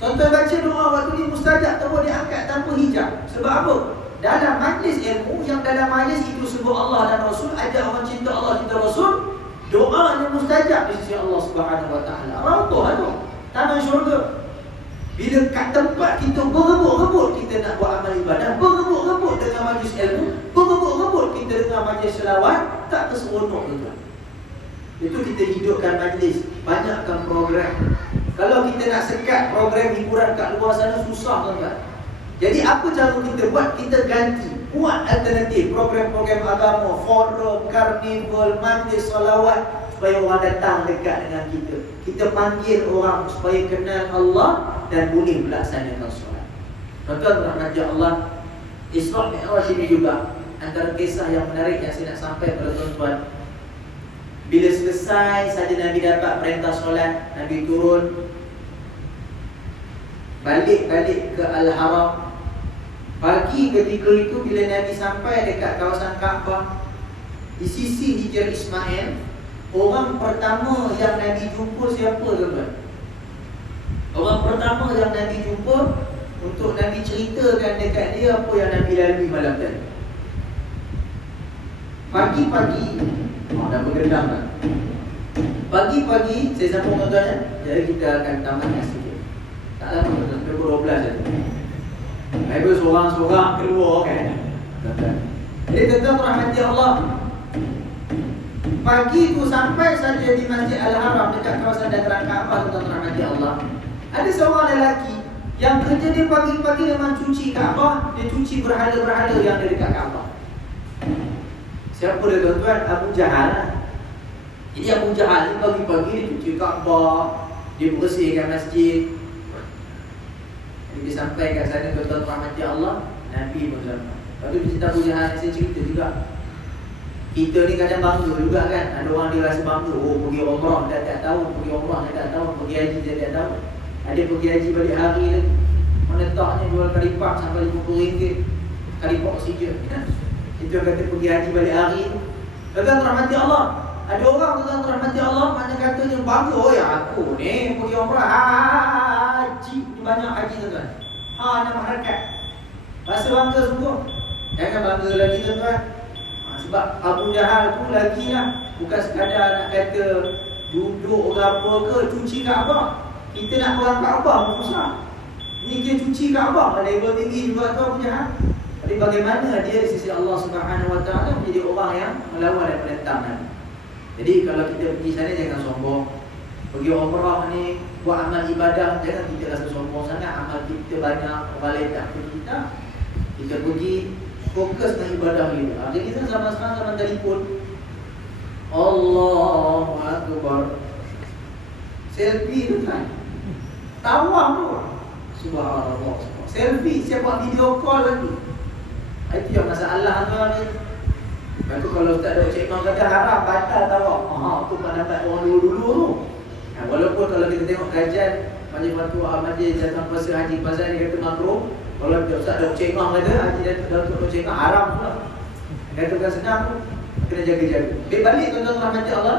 Tuan-tuan baca doa waktu ni mustajab, terus dia angkat tanpa hijab. Sebab apa? Dalam majlis ilmu, yang dalam majlis itu sebut Allah dan Rasul, ajak orang cinta Allah, cinta Rasul, doa yang mustajab di sisi Allah Subhanahu Wa Taala. Raudah tu, taman syurga. Bila kat tempat kita berebut-rebut kita nak buat amal ibadah, berebut-rebut dengan majlis ilmu, berebut-rebut kita dengan majlis selawat, tak terseronok tuan. Itu kita hidupkan majlis, banyakkan program. Kalau kita nak sekat program hiburan kat luar sana, susah tuan-tuan. Jadi apa cara kita buat? Kita ganti, buat alternatif, program-program agama, forum, karnival, majlis solawat, supaya orang datang dekat dengan kita. Kita panggil orang supaya kenal Allah dan boleh melaksanakan solat. Tuan-tuan rahmati Allah, Isra' Mi'raj ini juga antara kisah yang menarik yang saya nak sampai kepada tuan-tuan. Bila selesai saja Nabi dapat perintah solat, Nabi turun balik ke Al-Haram. Pagi ketika itu bila Nabi sampai dekat kawasan Kaabah, di sisi Hijr Ismail, orang pertama yang Nabi jumpa siapa tuan-tuan? Orang pertama yang Nabi jumpa untuk Nabi ceritakan dekat dia apa yang Nabi lalui malam tadi. Pagi-pagi, dah bergendam kan? Pagi-pagi, saya sambung tuan-tuan ya. Jadi kita akan tamatkan sikit. Tak lama tuan-tuan, pukul 12 saja. Habis seorang-seorang keluar kan. Jadi tuan-tuan rahmati Allah, pagi tu sampai saja di Masjid Al-Haram dekat kawasan dataran Kaabah, tuan-tuan rahmati Allah, ada seorang lelaki yang kerja dia pagi-pagi memang cuci Kaabah, dia cuci berhala-berhala yang ada dekat Kaabah. Siapa dia tuan-tuan? Abu Jahal. Jadi Abu Jahal ni pagi-pagi dia cuci Kaabah, dia bersihkan masjid. Jadi dia sampai kat sana, tuan-tuan rahmati Allah, Nabi pun sampai. Lepas tu cerita Abu Jahal ni, saya cerita juga. Kita ni kadang bangga juga kan. Ada orang dia rasa bangga, oh pergi umrah tak tahu, pergi umrah tak tahu, pergi haji tak tahu. Ada pergi haji balik hari lagi, menetapnya jual karipap sampai RM50, karipap oksigen kan? Itu yang kata pergi haji balik hari tu. Tuan-tuan rahmati Allah, ada orang tuan-tuan rahmati Allah mana katanya bangga, oh ya aku ni pergi umrah haji, banyak haji tuan-tuan. Nak masyarakat rasa bangga sungguh. Jangan bangga lagi tuan-tuan. Sebab Abu Jahal tu lagi lah, bukan sekadar nak kata duduk ke apa ke, cuci Kaabah. Kita nak orang Kaabah pun susah. Ni dia cuci Kaabah, level tinggi juga tu Abu Jahal. Tapi bagaimana dia di sisi Allah Subhanahu Wa Taala menjadi orang yang melawan dan menentang Nabi. Jadi kalau kita pergi sana jangan sombong. Pergi umrah ni buat amal ibadah, jangan kita rasa sombong sangat. Amal kita banyak, balai tak kita. Kita pergi fokus dengan ibadah kita. Jadi kita zaman sekarang zaman telefon, Allahu Akbar, selfie tu kan, tawaf tu, subhanallah. Selfie, siapa buat video call lagi. Itu yang masalah tu ni. Lepas tu kalau Ustaz Dr. Cik Imam kata haram, batal tawaf. Tu pendapat orang dulu-dulu tu. Walaupun kalau kita tengok kajian Majlis Fatwa Majlis Jatuh Puasa Haji Pasal dia kata makruh. Kalau Ustaz Dr. Cik Imam kata Haji Dr. Cik Imam haram pula. Kata bukan senang tu, kena jaga-jaga. Balik tuan-tuan rahmati Allah,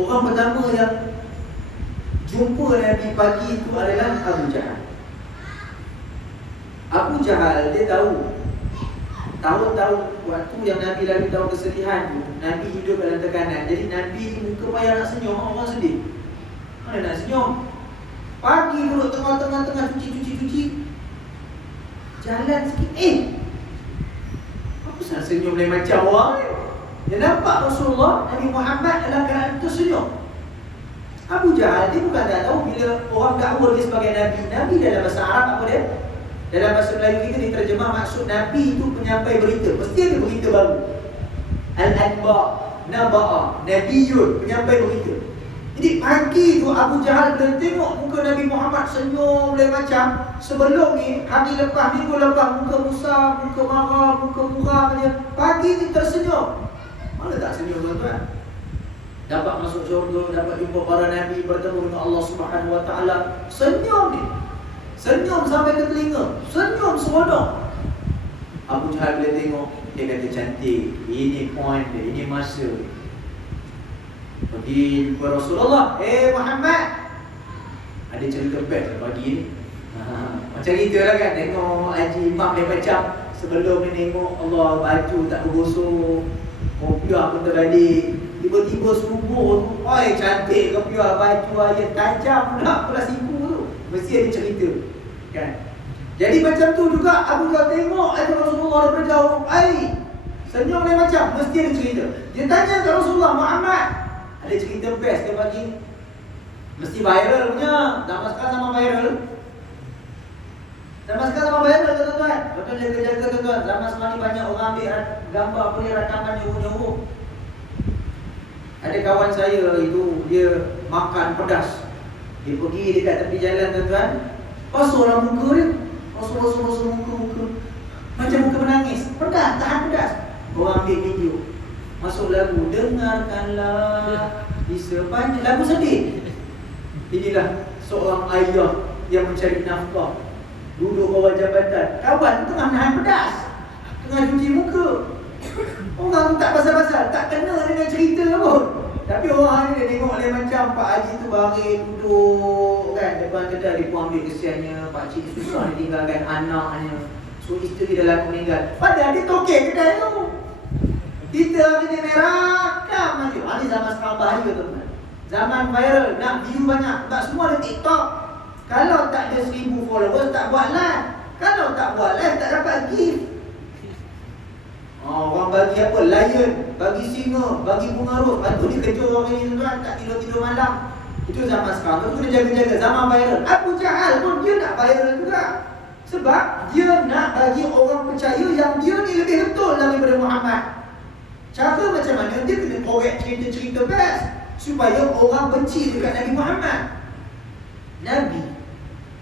orang pertama yang jumpa Nabi pagi itu adalah Abu Jahal. Abu Jahal dia tahu tahun-tahun waktu yang Nabi lalu tahu kesedihan tu, Nabi hidup dalam tekanan. Jadi Nabi ni muka payah nak senyum, orang sedih. Mana nak senyum? Pagi duduk tengah-tengah cuci. Jalan sikit, apa salah senyum lain macam orang ni? Dia nampak Rasulullah Nabi Muhammad dalam keadaan tersenyum. Abu Jahal dia bukan tak tahu bila orang dakwa dia sebagai Nabi. Nabi dalam bahasa Arab apa dia? Dalam bahasa Melayu kita diterjemah maksud Nabi itu penyampai berita. Mesti ada berita baru. Al-Anba, Naba'a, Nabiyun, penyampai berita. Jadi pagi tu Abu Jahal bila tengok muka Nabi Muhammad senyum lain macam. Sebelum ni, hari lepas, minggu lepas, muka musam, muka marah, muka muram dia. Pagi ni tersenyum. Mana tak senyum tuan-tuan? Dapat masuk syurga, dapat jumpa para Nabi, bertemu dengan Allah Subhanahu Wa Taala. Senyum ni. Senyum sampai ke telinga. Senyum seronok. Abu Jahal bila tengok, dia kata cantik. Ini point dia, ini masa. Pergi jumpa Rasulullah. Muhammad, Ada cerita best pagi ni. Macam kita lah kan, tengok Haji Imam dia macam sebelum ni tengok Allah baju tak bergosok, kopiah pun terbalik. Tiba-tiba subuh tu, oi cantik kopiah, baju ayat tajam pula siku tu. Mesti ada cerita kan. Jadi macam tu juga Abu Jahal tengok ada Rasulullah daripada jauh, senyum dia macam, mesti ada cerita. Dia tanya ke Rasulullah, Muhammad, ada cerita best ke pagi? Mesti viral punya. Zaman sekarang sama viral. Zaman sekarang sama viral ke tuan-tuan? Betul jaga-jaga tuan-tuan. Zaman sekarang ni banyak orang ambil gambar apa ni, rakaman nyowo-nyowo. Ada kawan saya itu, dia makan pedas. Dia pergi dekat tepi jalan tuan-tuan, basuh muka dia. Basuh muka. Macam muka menangis. Pedas, tahan pedas. Orang ambil video, masuk lagu, dengarkanlah di sepanjang lagu sedih. Inilah seorang ayah yang mencari nafkah, duduk bawah jabatan. Kawan tu tengah menahan pedas, tengah cuci muka. Orang tu tak pasal-pasal, tak kena dengan cerita pun. Tapi orang ni dia tengok dia macam Pak Haji tu baring duduk kan depan kedai, dia pun ambil kesiannya. Pak Cik susah dia tinggalkan anaknya, so isteri dalam meninggal. Padahal dia tokek kedai tu. Kita ni merakam aja. Ini zaman sekarang bahaya tuan-tuan. Zaman viral, nak view banyak. Tak semua ada TikTok. Kalau tak ada 1000 followers, tak buat live. Kalau tak buat live, tak dapat gift. Orang bagi apa? Lion, bagi singa, bagi bunga ros. Lepas tu dia kejar orang ini tuan-tuan, tak tidur-tidur malam. Itu zaman sekarang. Tu kena jaga-jaga. Zaman viral. Abu Jahal pun dia nak viral juga. Sebab dia nak bagi orang percaya yang dia ni lebih betul daripada Muhammad. Cara macam mana? Dia kena korek cerita-cerita best supaya orang benci dekat Nabi Muhammad. Nabi,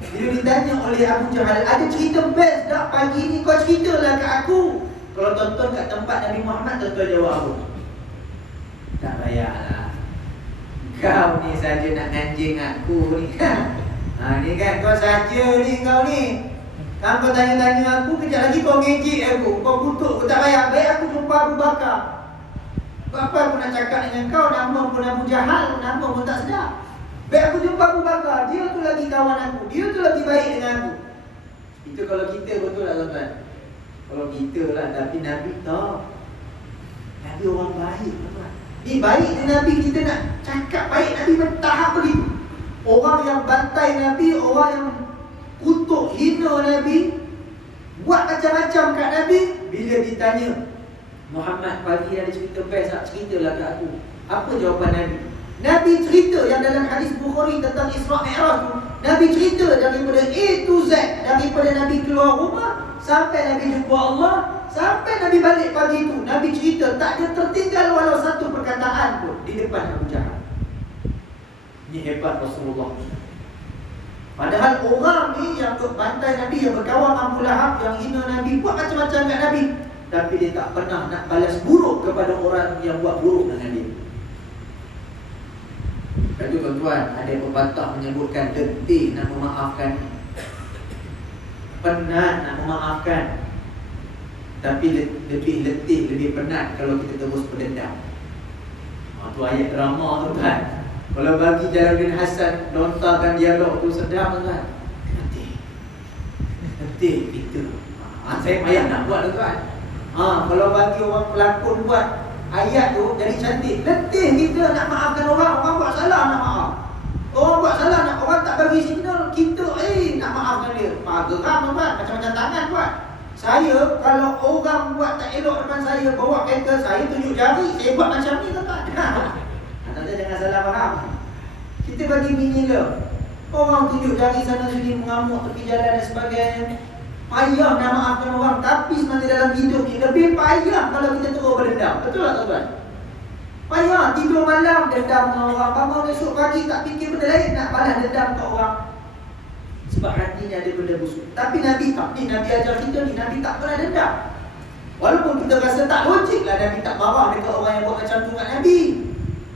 bila ditanya oleh Abu Jahal, ada cerita best tak pagi ni? Kau ceritalah kat aku. Kalau tonton kat tempat Nabi Muhammad, tonton jawab aku, tak payahlah, kau ni saja nak anjing aku ni. Ni kan kau saja ni, kau ni. Kau tanya-tanya aku, kejap lagi kau ngejek aku, kau kutuk aku, tak payah. Baik aku jumpa Abu Bakar. Apa aku nak cakap dengan kau, nama pun Abu Jahal, nama pun tak sedap. Baik aku jumpa Abu Bakar, dia tu lagi kawan aku, dia tu lagi baik dengan aku. Itu kalau kita, betul tak tuan-tuan? Kalau kita lah, tapi Nabi tak. Nabi orang baik tuan-tuan. Ni baik ni Nabi, kita nak cakap baik Nabi bertahap begitu. Orang yang bantai Nabi, orang yang kutuk, hina Nabi, buat macam-macam kat Nabi. Bila ditanya, Muhammad pagi ada cerita best tak? Ceritalah kat aku. Apa jawapan Nabi? Nabi cerita yang dalam hadis Bukhari tentang Isra Mi'raj tu. Nabi cerita daripada A to Z. Daripada Nabi keluar rumah sampai Nabi jumpa Allah, sampai Nabi balik pagi tu. Nabi cerita, tak ada tertinggal walau satu perkataan pun di depan Abu Jahal. Ini hebat Rasulullah. Padahal orang ni yang bantai Nabi, yang berkawan Abu Lahab, yang hina Nabi, buat macam-macam kat Nabi, tapi dia tak pernah nak balas buruk kepada orang yang buat buruk dengan dia. Lalu tuan-tuan, ada pepatah menyebutkan letih nak memaafkan, penat nak memaafkan, tapi lebih letih, lebih penat kalau kita terus berdendam. Tu ayat drama tu kan. Kalau bagi Jalaluddin Hasan lontarkan dialog tu sedap tuan-tuan. Letih kita. Saya payah nak buat tuan-tuan. Kalau bagi orang pelakon buat ayat tu jadi cantik. Letih kita nak maafkan orang. Orang buat salah nak maaf. Orang buat salah nak, orang tak bagi signal, kita nak maafkan dia. Geram tuan, macam-macam tangan buat. Saya kalau orang buat tak elok depan saya, bawa kereta saya tunjuk jari, saya buat macam ni tuan. Tuan-tuan jangan salah faham. Kita bagi minila. Orang tunjuk jari sana sini, mengamuk tepi jalan dan sebagainya. Payah nak maafkan orang. Tapi sebenarnya dalam hidup ni lebih payah kalau kita terus berdendam. Betul tak tuan-tuan? Payah tidur malam dendam dengan orang, bangun esok pagi tak fikir benda lain, nak balas dendam kat orang. Sebab hatinya ada benda busuk. Tapi Nabi tak. Ni Nabi ajar kita ni, Nabi tak pernah dendam. Walaupun kita rasa tak logik lah Nabi tak marah dekat orang yang buat macam tu kat Nabi.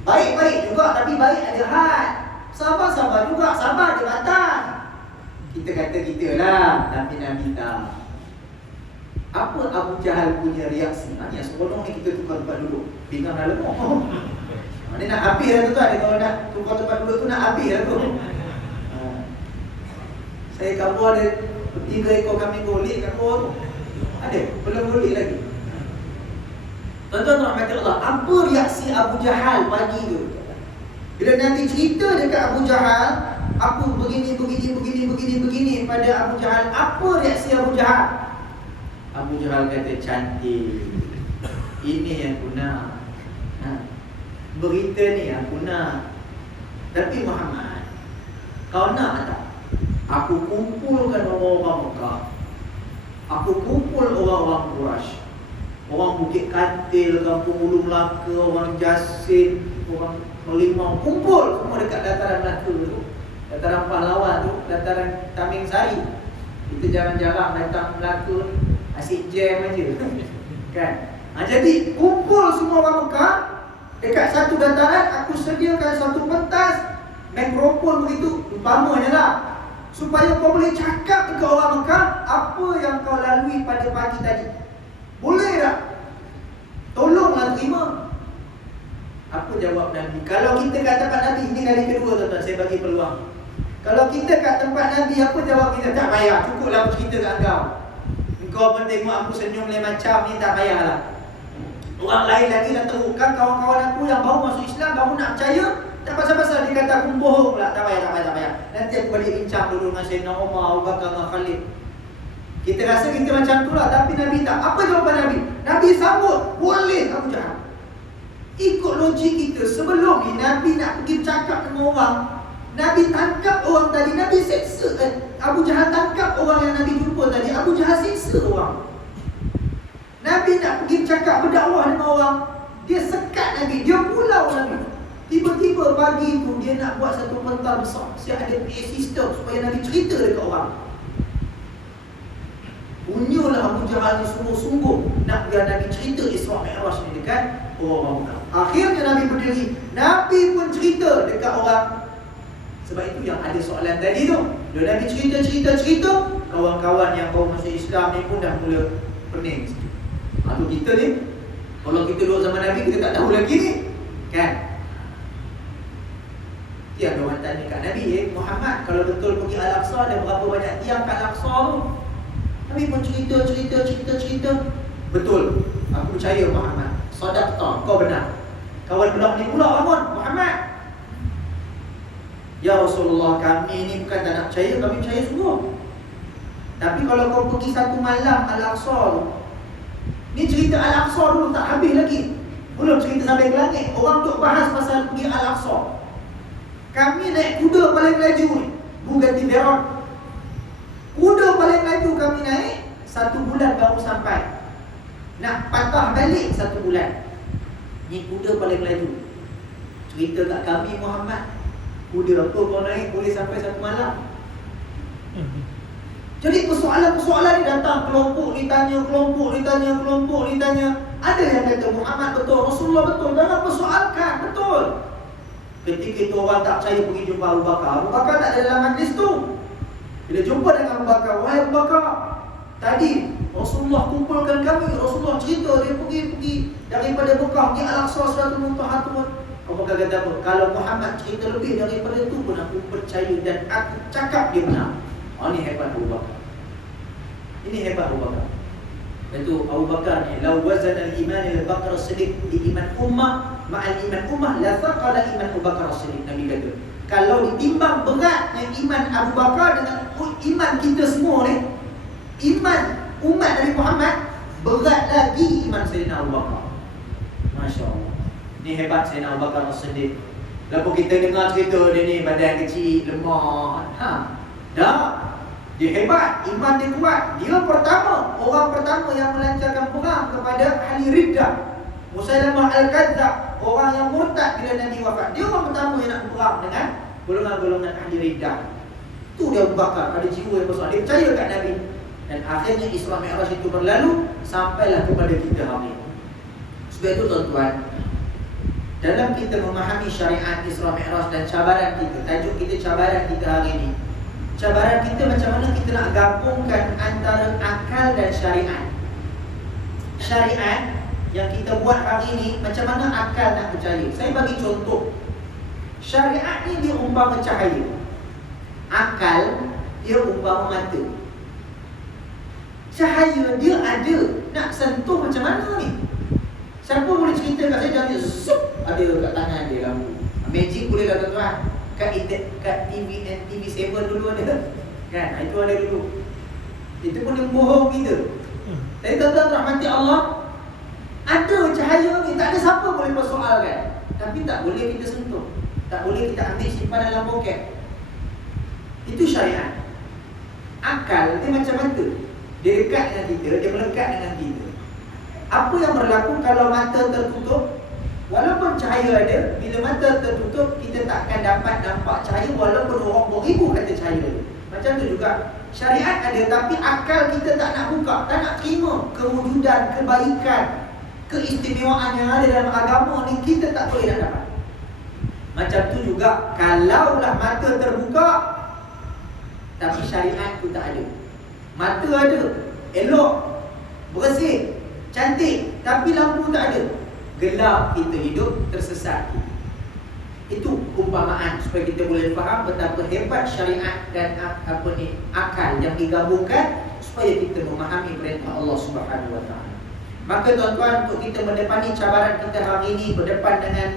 Baik-baik juga, tapi baik ada had. Sabar-sabar juga, sabar ada batas. Kita kata kita lah, tapi Nabi tak. Apa Abu Jahal punya reaksi? Yang seronok ni kita tukar tempat duduk. Pinggang dah lemah. Dia nak habis lah tu kan. Dia kalau nak tukar tempat duduk tu nak habis lah tu. Saya kamu ada 3 ekor kambing golek kat luar tu. Ada, belum golek lagi. Tuan-tuan rahmati Allah, apa reaksi Abu Jahal pagi tu? Bila Nabi cerita dekat Abu Jahal, aku begini pada Abu Jahal, apa reaksi Abu Jahal? Abu Jahal kata, cantik. Ini yang aku nak. Berita ni aku nak. Tapi Muhammad, kau nak tak? Aku kumpulkan orang-orang Mekah. Aku kumpul orang-orang Quraisy. Orang Bukit Katil, Kampung Ulu Melaka, orang Jasin, orang Melimau, kumpul semua dekat dataran Melaka tu. Dataran Pahlawan tu, dataran Taming Sari. Kita jarang-jarang datang Melaka ni, asyik jam aja. Kan? Jadi kumpul semua orang Mekah dekat satu dataran. Aku sediakan satu pentas mikrofon begitu, umpamanya lah, supaya kau boleh cakap dengan orang Mekah apa yang kau lalui pada pagi tadi. Boleh tak? Tolonglah terima. Apa jawab Nabi? Kalau kita kat tempat Nabi, ini kali kedua tuan-tuan, saya bagi peluang. Kalau kita kat tempat Nabi, apa jawab kita? Tak payah, cukuplah aku cerita kat engkau. Engkau pun tengok aku senyum lain macam ni, tak payahlah. Orang lain lagi dah terukkan kawan-kawan aku yang baru masuk Islam, baru nak percaya, tak pasal-pasal dia kata aku bohong pula. Tak payah. Nanti aku balik bincang dulu dengan Sayyidina Umar, Abu Bakar dengan Khalid. Kita rasa kita macam tu lah, tapi Nabi tak. Apa jawapan Nabi? Nabi sambut, boleh Abu Jahal. Ikut logik kita, sebelum ni Nabi nak pergi cakap dengan orang, Nabi tangkap orang tadi, Nabi seksa. Abu Jahal tangkap orang yang Nabi jumpa tadi, Abu Jahal seksa orang. Nabi nak pergi cakap berdakwah dengan orang, dia sekat Nabi, dia pulau Nabi. Tiba-tiba pagi tu dia nak buat satu pentas besar. Siap ada PA system supaya Nabi cerita dekat orang. Punyalah Abu Jahal ni sungguh-sungguh nak biar Nabi cerita Isra Mi'raj ni dekat orang. Akhirnya Nabi berdiri, Nabi pun cerita dekat orang. Sebab itu yang ada soalan tadi tu. Bila Nabi cerita, kawan-kawan yang baru masuk Islam ni pun dah mula pening. Atau kita ni, kalau kita duduk zaman Nabi, kita tak tahu lagi ni, kan? Tiap orang tanya kat Nabi, Muhammad, kalau betul pergi Al-Aqsa, ada berapa banyak tiang kat Al-Aqsa tu? Nabi pun cerita. Betul, aku percaya Muhammad. Sadaqta, kau benar. Kawan belah ni pula bangun, Muhammad. Ya Rasulullah, kami ni bukan tak nak percaya, kami percaya sungguh. Tapi kalau kau pergi satu malam Al-Aqsa tu, ni cerita Al-Aqsa dulu, tak habis lagi. Belum cerita sampai ke langit. Orang duk bahas pasal pergi Al-Aqsa. Kami naik kuda paling laju ni, Bugatti Veyron. Kuda paling laju kami naik, 1 bulan baru sampai. Nak patah balik 1 bulan. Ni kuda paling laju. Cerita kat kami, Muhammad, kuda apa kau naik boleh sampai 1 malam. Jadi persoalan-persoalan ni datang, kelompok ni tanya. Ada yang kata Muhammad betul, Rasulullah betul. Jangan persoalkan, betul. Ketika itu orang tak percaya pergi jumpa Abu Bakar. Abu Bakar tak ada dalam majlis tu. Bila jumpa dengan Abu Bakar, wahai Abu Bakar, tadi Rasulullah kumpulkan kami. Rasulullah cerita dia pergi daripada Mekah pergi Al-Aqsa Sidratul Muntaha tu. Abu Bakar kata apa? Kalau Muhammad cerita lebih daripada itu pun aku percaya dan aku cakap dia benar. Ini hebat Abu Bakar. Ini hebat Abu Bakar. Itu Abu Bakar ni, lau wazan al-iman al-Bakar as-Siddiq di iman ummah ma'al iman ummah la thaqala iman Abu Bakar as-Siddiq. Nabi kata, kalau ditimbang beratnya iman Abu Bakar dengan iman kita semua ni, iman umat Nabi Muhammad, berat lagi iman Sayyidina Abu Bakar. Masya Allah. Ni hebat Sayyidina Abu Bakar as-Siddiq. Lepas kita dengar cerita dia ni, badan kecil, lemah, dah, dia hebat, iman dia kuat. Dia orang pertama yang melancarkan perang kepada ahli riddah. Musailamah al-Kadzdzab, orang yang murtad bila Nabi wafat. Dia orang pertama yang nak perang dengan golongan-golongan ahli riddah. Tu dia Abu Bakar, ada jiwa yang besar. Dia percaya kat Nabi. Dan akhirnya Isra Mi'raj itu berlalu, sampailah kepada kita hari ini. Sebab itu tuan-tuan, dalam kita memahami syariat Isra Mi'raj dan cabaran kita, tajuk kita cabaran kita hari ini. Cabaran kita macam mana kita nak gabungkan antara akal dan syariat. Syariat yang kita buat hari ini, macam mana akal nak percaya. Saya bagi contoh. Syariat ni dia umpama cahaya. Akal Dia umpama mata. Cahaya dia ada. Nak sentuh macam mana ni? Siapa boleh cerita kat saya jangan dia zup ada kat tangan dia lampu. Magic boleh lah tuan-tuan. Kat TV7 dulu ada. Kan? Itu ada dulu. Itu pun dia bohong kita. Tapi tuan-tuan rahmati Allah, ada cahaya ni, tak ada siapa boleh persoalkan. Tapi tak boleh kita sentuh. Tak boleh kita ambil simpan dalam poket. Itu syariat. Akal dia macam mata. Dia dekat dengan kita, dia melekat dengan kita. Apa yang berlaku kalau mata tertutup? Walaupun cahaya ada, bila mata tertutup, kita tak akan dapat nampak cahaya walaupun orang beribu kata cahaya ada. Macam tu juga, syariat ada tapi akal kita tak nak buka, tak nak terima kewujudan, kebaikan, keistimewaan yang ada dalam agama ni, kita tak boleh nak dapat. Macam tu juga, kalaulah mata terbuka tapi syariat tu tak ada. Mata ada, elok, bersih, cantik, tapi lampu tak ada. Gelap kita hidup, tersesat kita. Itu umpamaan supaya kita boleh faham betapa hebat syariat dan akal yang digabungkan supaya kita memahami perintah Allah Subhanahu Wa Taala. Maka tuan-tuan, untuk kita mendepani cabaran kita hari ini, berdepan dengan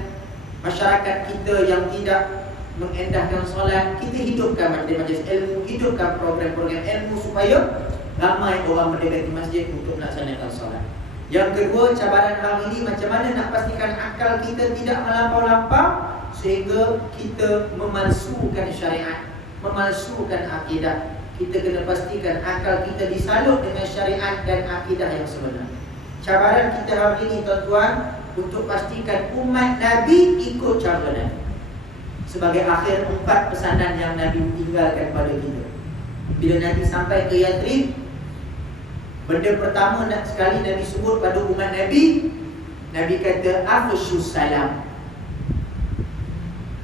masyarakat kita yang tidak mengendahkan solat, kita hidupkan majlis-majlis ilmu, hidupkan program-program ilmu supaya ramai orang mendekati masjid untuk melaksanakan solat. Yang kedua, cabaran hari ini macam mana nak pastikan akal kita tidak melampau-lampau sehingga kita memalsukan syariat, memalsukan akidah. Kita kena pastikan akal kita disalut dengan syariat dan akidah yang sebenar. Cabaran kita hari ini tuan-tuan, untuk pastikan umat Nabi ikut cara Nabi. Sebagai akhir 4 pesanan yang Nabi tinggalkan pada kita. Bila Nabi sampai ke Yathrib, benda pertama sekali Nabi sebut pada umat Nabi, Nabi kata afshus salam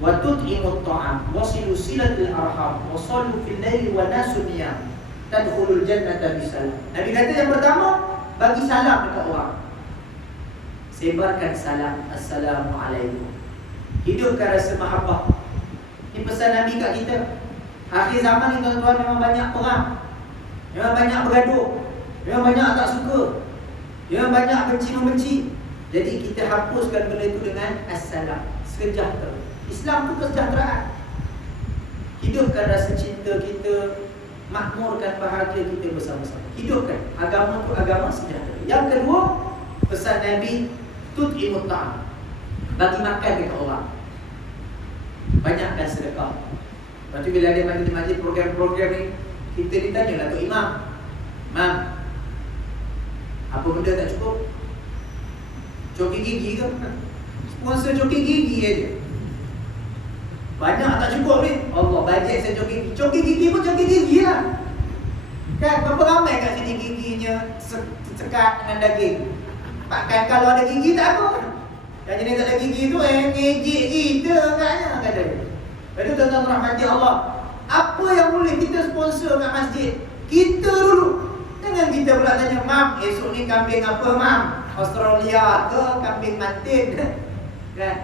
wa tut'imut ta'am wasilu silatul arham wa sallu fil laili wa nasu niyam tadkhulul jannata bisalam. Nabi kata yang pertama, bagi salam dekat orang. Sebarkan salam, assalamualaikum. Hidupkan rasa mahabbah. Ini pesan Nabi kat kita. Akhir zaman ni tuan-tuan memang banyak perang, memang banyak bergaduh, memang banyak tak suka, memang banyak benci-membenci. Jadi kita hapuskan benda itu dengan assalam, sejahtera. Islam tu kesejahteraan. Hidupkan rasa cinta kita, makmurkan bahagia kita bersama-sama. Hidupkan agama tu agama sejahtera. Yang kedua, pesan Nabi, tut'imut ta'am, bagi makan dekat orang. Banyakkan sedekah. Lepas tu bila ada majlis-majlis program-program ni, kita ditanya lah Tok Imam, Mam, apa benda tak cukup? Coki gigi ke? Sponsor coki gigi aja. Banyak tak cukup ni. Allah, bajet saya coki gigi. Coki gigi pun coki gigi lah. Kan, berapa ramai kat sini giginya sekat dengan daging. Bahkan kalau ada gigi tak apa. Yang jenis tak ada gigi tu ngejek kita katnya. Lepas tu tuan-tuan rahmati Allah, apa yang boleh kita sponsor kat masjid, kita dulu. Jangan kita pula tanya, Mam, esok ni kambing apa Mam? Australia ke kambing Martin? Kan?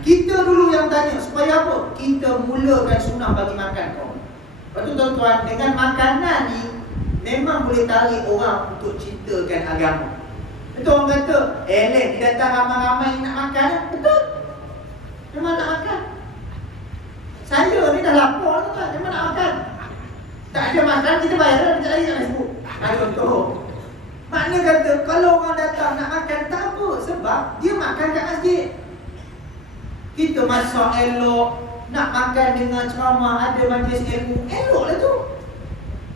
Kita dulu yang tanya. Supaya apa? Kita mulakan sunnah bagi makan kau. Lepas tu tuan-tuan, dengan makanan ni memang boleh tarik orang untuk cintakan agama. Betul orang kata, dia datang ramai-ramai nak makan. Betul. Memang nak makan. Saya ni dah lapar tu kan, memang nak makan. Tak ada makan, kita bayar dah, kita lagi nak sebut. Contoh. Makna kata, kalau orang datang nak makan, tak apa. Sebab dia makan kat masjid. Kita masak elok, nak makan dengan ceramah, ada majlis ilmu, elok lah tu.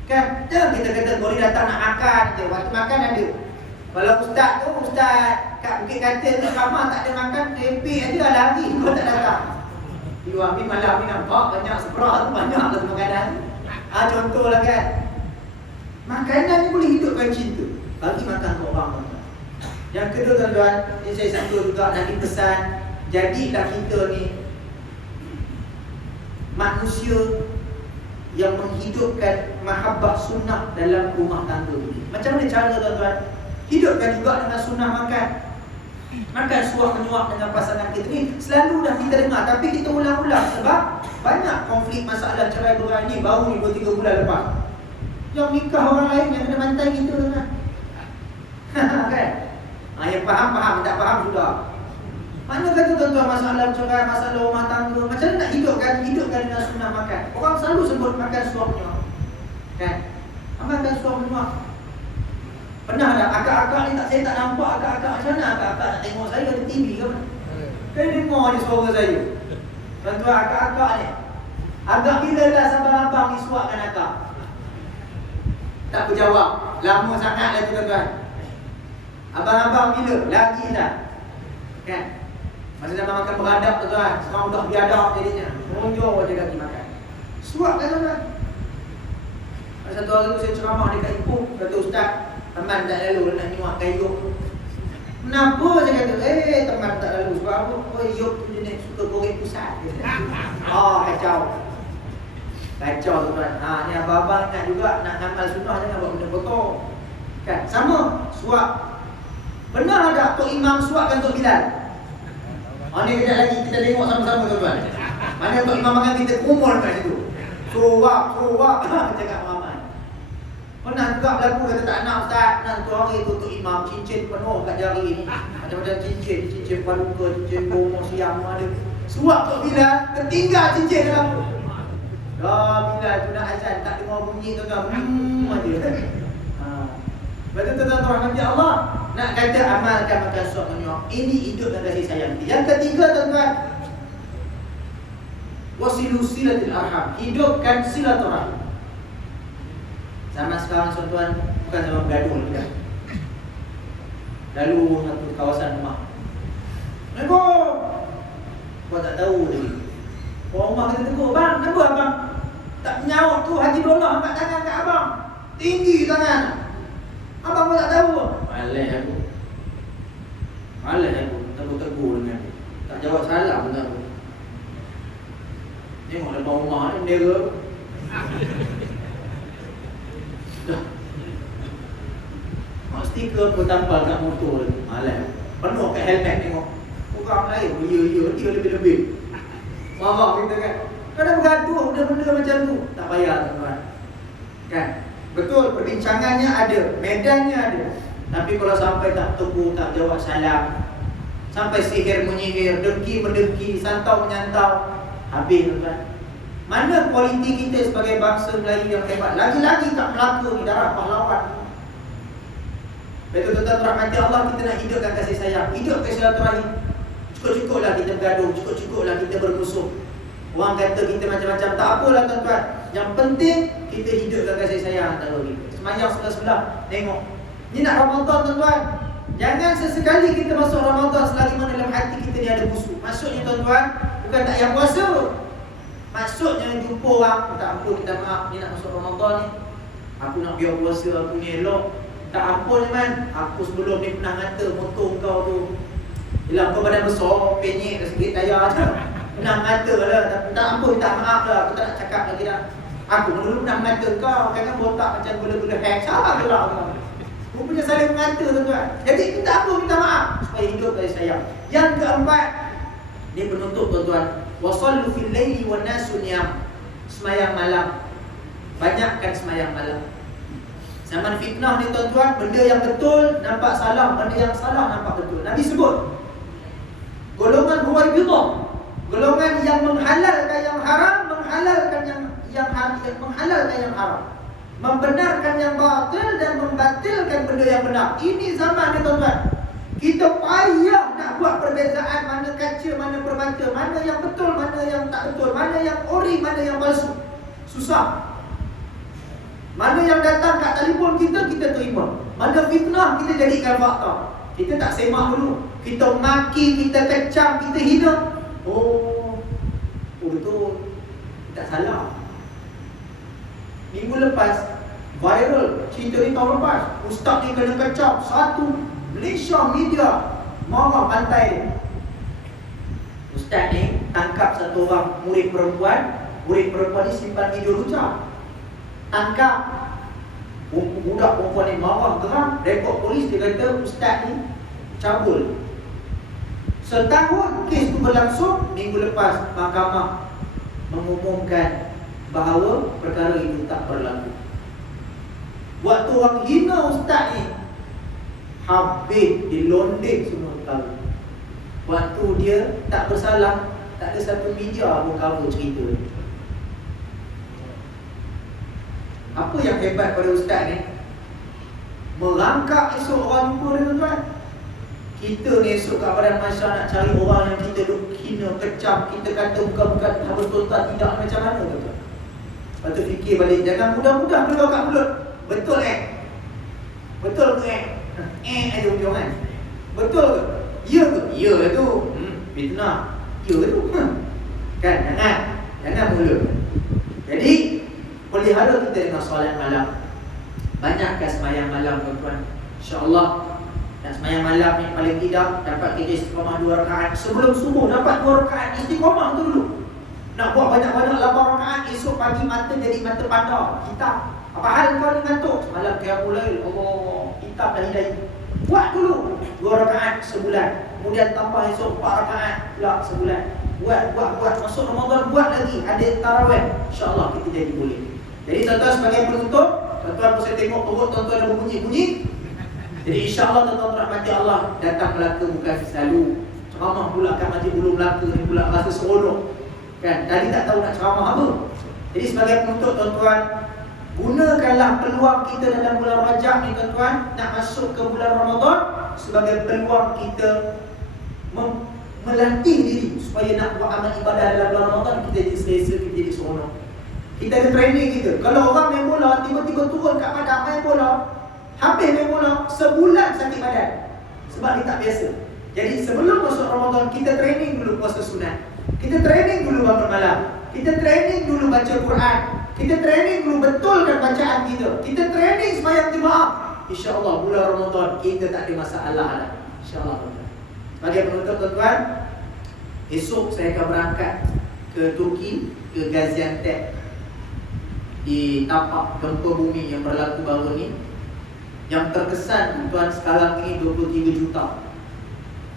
Kan? Jangan kita kata, boleh datang nak makan je, waktu makan ada. Kalau ustaz tu, ustaz kat Bukit Kantin tu ramah tak ada makan, tempeh aja lari kau tak datang. You ambil malam ni nampak banyak seperah tu, banyak lah tu makanan. Contoh lah kan. Makanan ni boleh hidupkan cinta. Bagi makan ke orang. Yang kedua tuan-tuan, ini saya sambung juga Nabi pesan, jadilah kita ni manusia yang menghidupkan mahabbah sunnah dalam rumah tangga ini. Macam mana cara tuan-tuan? Hidupkan juga dengan sunnah makan. Makan suap menyuap dengan pasangan kita ni selalu dah kita dengar, tapi kita ulang-ulang sebab banyak konflik masalah cerai berai ni baru ni 2-3 bulan lepas. Yang nikah orang lain yang kena bantai kita kan. Kan? Yang faham, tak faham sudah. Mana kata tuan-tuan masalah cerai, masalah rumah tangga, macam mana nak hidupkan dengan sunnah makan. Orang selalu sebut makan suap menyuap. Kan? Makan suap menyuap. Pernah tak akak-akak ni saya tak nampak akak-akak macam mana akak-akak nak tengok saya ada TV ke mana? Kan dengar je suara saya. Tuan-tuan akak-akak ni. Agak bila dah abang-abang ni suapkan akak? Tak berjawab. Lama sangat lah tu tuan-tuan. Abang-abang bila? Lagi dah. Kan? Masa zaman makan beradab tuan-tuan. Sekarang dah biadab jadinya. Meronjol je lagi makan. Suapkan tuan-tuan. Satu hari tu saya ceramah dekat Ipoh. Kata ustaz, teman tak lalu nak nyuap kayu. Kenapa saya kata? Teman tak lalu. Sebab apa? Oh, Yop tu jenis suka goreng pusat. Kacau. Kacau tuan-tuan. Ni abang-abang ingat juga nak amal sunnah jangan buat benda kotor. Kan? Sama. Suap. Benar tak Tok Imam suapkan Tok Bilal? Ni kejap lagi kita tengok sama-sama tuan-tuan. Mana Tok Imam makan kita kumul kat situ. Suap. Cakap ramai. Pernah juga berlaku kata tak nak ustaz. Satu hari tu Tok Imam cincin penuh kat jari ni. Macam-macam cincin paduka, cincin bomo siang ada. Suap Tok Bilal, tertinggal cincin dalam tu. Bilal tu nak azan tak dengar bunyi tuan-tuan. Aja. Betul tuan-tuan rahmat Allah. Nak kata amalkan makan suap menyuap. Ini hidup dan kasih sayang. Yang ketiga tuan-tuan, wasilu silatul arham. Hidupkan silaturahim. Zaman sekarang tuan-tuan bukan zaman bergaduh lagi dah. Lalu satu kawasan rumah. Assalamualaikum. Kau tak tahu tadi. Orang rumah kata tegur, bang, kenapa abang tak menyaut tu Haji Dollah angkat tangan kat abang? Tinggi tangan. Abang pun tak tahu. Malas aku. Tegur dengan aku. Tak jawab salam pun tak aku. Tengok depan rumah ni bendera. Dah. Stiker pun tampal kat motor ni. Malas. Penuh kat helmet tengok. Orang lain ya dia lebih-lebih. Marah kita kan. Kadang bergaduh benda-benda macam tu. Tak payah tuan-tuan. Kan? Betul perbincangannya ada, medannya ada. Tapi kalau sampai tak tegur, tak jawab salam, sampai sihir menyihir, dengki mendengki, santau menyantau, habis tuan-tuan. Mana kualiti kita sebagai bangsa Melayu yang hebat? Lagi-lagi tak melaka di darah pahlawan. Betul tuan-tuan rahmati Allah, kita nak hidupkan kasih sayang, hidupkan silaturahim. Cukup-cukuplah kita bergaduh, cukup-cukuplah kita bermusuh. Orang kata kita macam-macam, tak apalah tuan-tuan. Yang penting kita hidupkan kasih sayang antara kita. Semayang sebelah-sebelah, tengok. Ni nak Ramadan tuan-tuan. Jangan sesekali kita masuk Ramadan selagi mana dalam hati kita ni ada musuh. Maksudnya tuan-tuan, bukan tak yang puasa. Maksudnya jumpa orang, tak ampun kita maaf, ni nak masuk Ramadan ni. Aku nak biar puasa, aku ni elok. Tak ampun man, aku sebelum ni pernah ngata motor kau tu. Yelah kau badan besar, penyek sikit tayar je. Pernah ngata lah, tak ampun minta maaf lah. Aku tak nak cakap lagi dah. Aku dulu pernah ngata kau, kan botak macam gula-gula hack. Salah ke lah kau. Rupanya saling mengata tuan-tuan. Jadi minta ampun, minta maaf supaya hidup dari sayang. Yang keempat, dia penutup tuan-tuan. Wasallu fil laili wan nasu niyam. Semayang malam. Banyakkan semayang malam. Zaman fitnah ni tuan-tuan, benda yang betul nampak salah, benda yang salah nampak betul. Nabi sebut golongan Huwaibidah, golongan yang menghalalkan yang haram, menghalalkan yang haram, membenarkan yang batil dan membatilkan benda yang benar. Ini zaman ni tuan-tuan. Kita payah nak buat perbezaan mana kaca, mana permata, mana yang betul, mana yang tak betul, mana yang ori, mana yang palsu. Susah. Mana yang datang kat telefon kita, kita terima. Mana fitnah, kita jadikan fakta. Kita tak semak dulu. Kita maki, kita kecam, kita hina. Oh betul. Tak salah. Minggu lepas viral cerita ni, tahun lepas ustaz ni kena kecam. Satu Malaysia media marah pantai dia. Ustaz ni tangkap satu orang murid perempuan. Murid perempuan ni simpan video lucah. Tangkap budak perempuan ni marah geram. Rekod polis, dia kata ustaz ni cabul. Setahun kes itu berlangsung, minggu lepas mahkamah mengumumkan bahawa perkara itu tak berlaku. Waktu orang hina ustaz ni, habis dilondek semua perkara. Waktu dia tak bersalah, tak ada satu media pun cover cerita ni. Apa yang hebat pada ustaz ni? Merangkak esok orang lupa dia, tuan-tuan. Kita ni esok kat badan masyarakat nak cari orang yang kita duk hina, kecam, kita kata bukan-bukan betul-betul tidak macam mana, tuan-tuan. Lepas tu fikir balik, jangan mudah-mudah keluar kat mulut. Betul Betul ke aja ujung kan? Betul ke? Ya ke? Ya tu. Fitnah. Ya tu. Kan? Jangan mula. Jadi pelihara kita dengan solat malam. Banyakkan semayang malam, tuan-tuan. InsyaAllah nak semayang malam ni paling tidak dapat kita istiqamah 2 rakaat. Sebelum subuh dapat 2 rakaat istiqamah tu dulu. Nak buat banyak-banyak 8 rakaat, esok pagi mata jadi mata panda, hitam. Apa hal kau ni ngantuk? Semalam qiyamul lail, Allah, hitam dah hidayah. Buat dulu 2 rakaat sebulan. Kemudian tambah esok 4 rakaat pula sebulan. Buat masuk Ramadan, buat lagi. Ada tarawih, insya-Allah kita jadi boleh. Jadi tuan-tuan sebagai penutup, tuan-tuan bisa tengok perut tuan-tuan dah berbunyi-bunyi. Jadi insya-Allah tuan-tuan rahmati Allah, datang Melaka bukan selalu. Ceramah pula kat Masjid Ulu Melaka ni pula rasa seronok. Kan? Tadi tak tahu nak ceramah apa. Jadi sebagai penutup, tuan-tuan, gunakanlah peluang kita dalam bulan Rajab ni, tuan-tuan, nak masuk ke bulan Ramadan sebagai peluang kita melatih diri supaya nak buat amal ibadah dalam bulan Ramadan, kita jadi selesa, kita jadi seronok. Kita ada training kita. Kalau orang main bola tiba-tiba turun kat padang main bola, habis main bola sebulan sakit badan sebab dia tak biasa. Jadi sebelum masuk Ramadan, kita training dulu puasa sunat. Kita training dulu bangun malam. Kita training dulu baca Quran. Kita training dulu betulkan bacaan kita. Kita training sembahyang jemaah. InsyaAllah bulan Ramadan kita tak ada masalah dah. InsyaAllah. Sebagai penutup, tuan-tuan, esok saya akan berangkat ke Turki, ke Gaziantep, di tapak gempa bumi yang berlaku baru ni. Yang terkesan, tuan, sekarang ini 23 juta.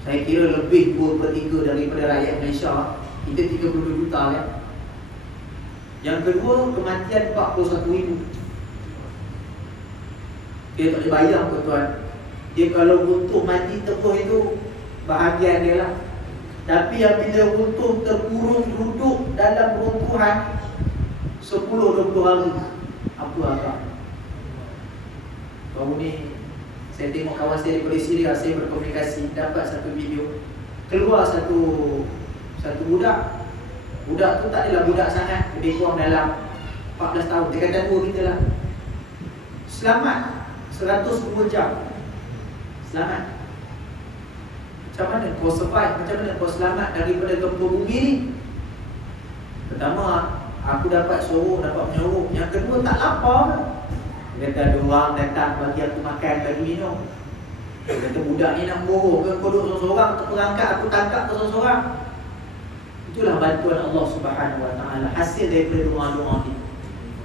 Saya kira lebih 2/3 daripada rakyat Malaysia. Kita 32 juta kan. Yang kedua, kematian 41,000. Dia tak boleh bayang, tuan-tuan. Dia kalau runtuh mati tepuh itu bahagian dia lah. Tapi apabila runtuh terkurung duduk dalam runtuhan 10-20 hari, apa agak? Baru ni saya tengok kawan saya daripada Syria, saya berkomunikasi, dapat satu video. Keluar satu budak. Budak tu tak adalah budak sangat, lebih kurang dalam 14 tahun. Dia kata tua kita lah. Selamat 102 jam. Selamat. Macam mana kau survive? Macam mana kau selamat daripada gempa bumi ni? Pertama, aku dapat suruh, dapat menyuruh. Yang kedua, tak lapar. Dia kata ada orang datang bagi aku makan, bagi minum. Dia kata budak ni nak memborong ke, kau duduk seorang-seorang, terperangkap aku tangkap kau seorang-seorang. Itulah bantuan Allah Subhanahu Wa Taala, hasil daripada doa-doa ni.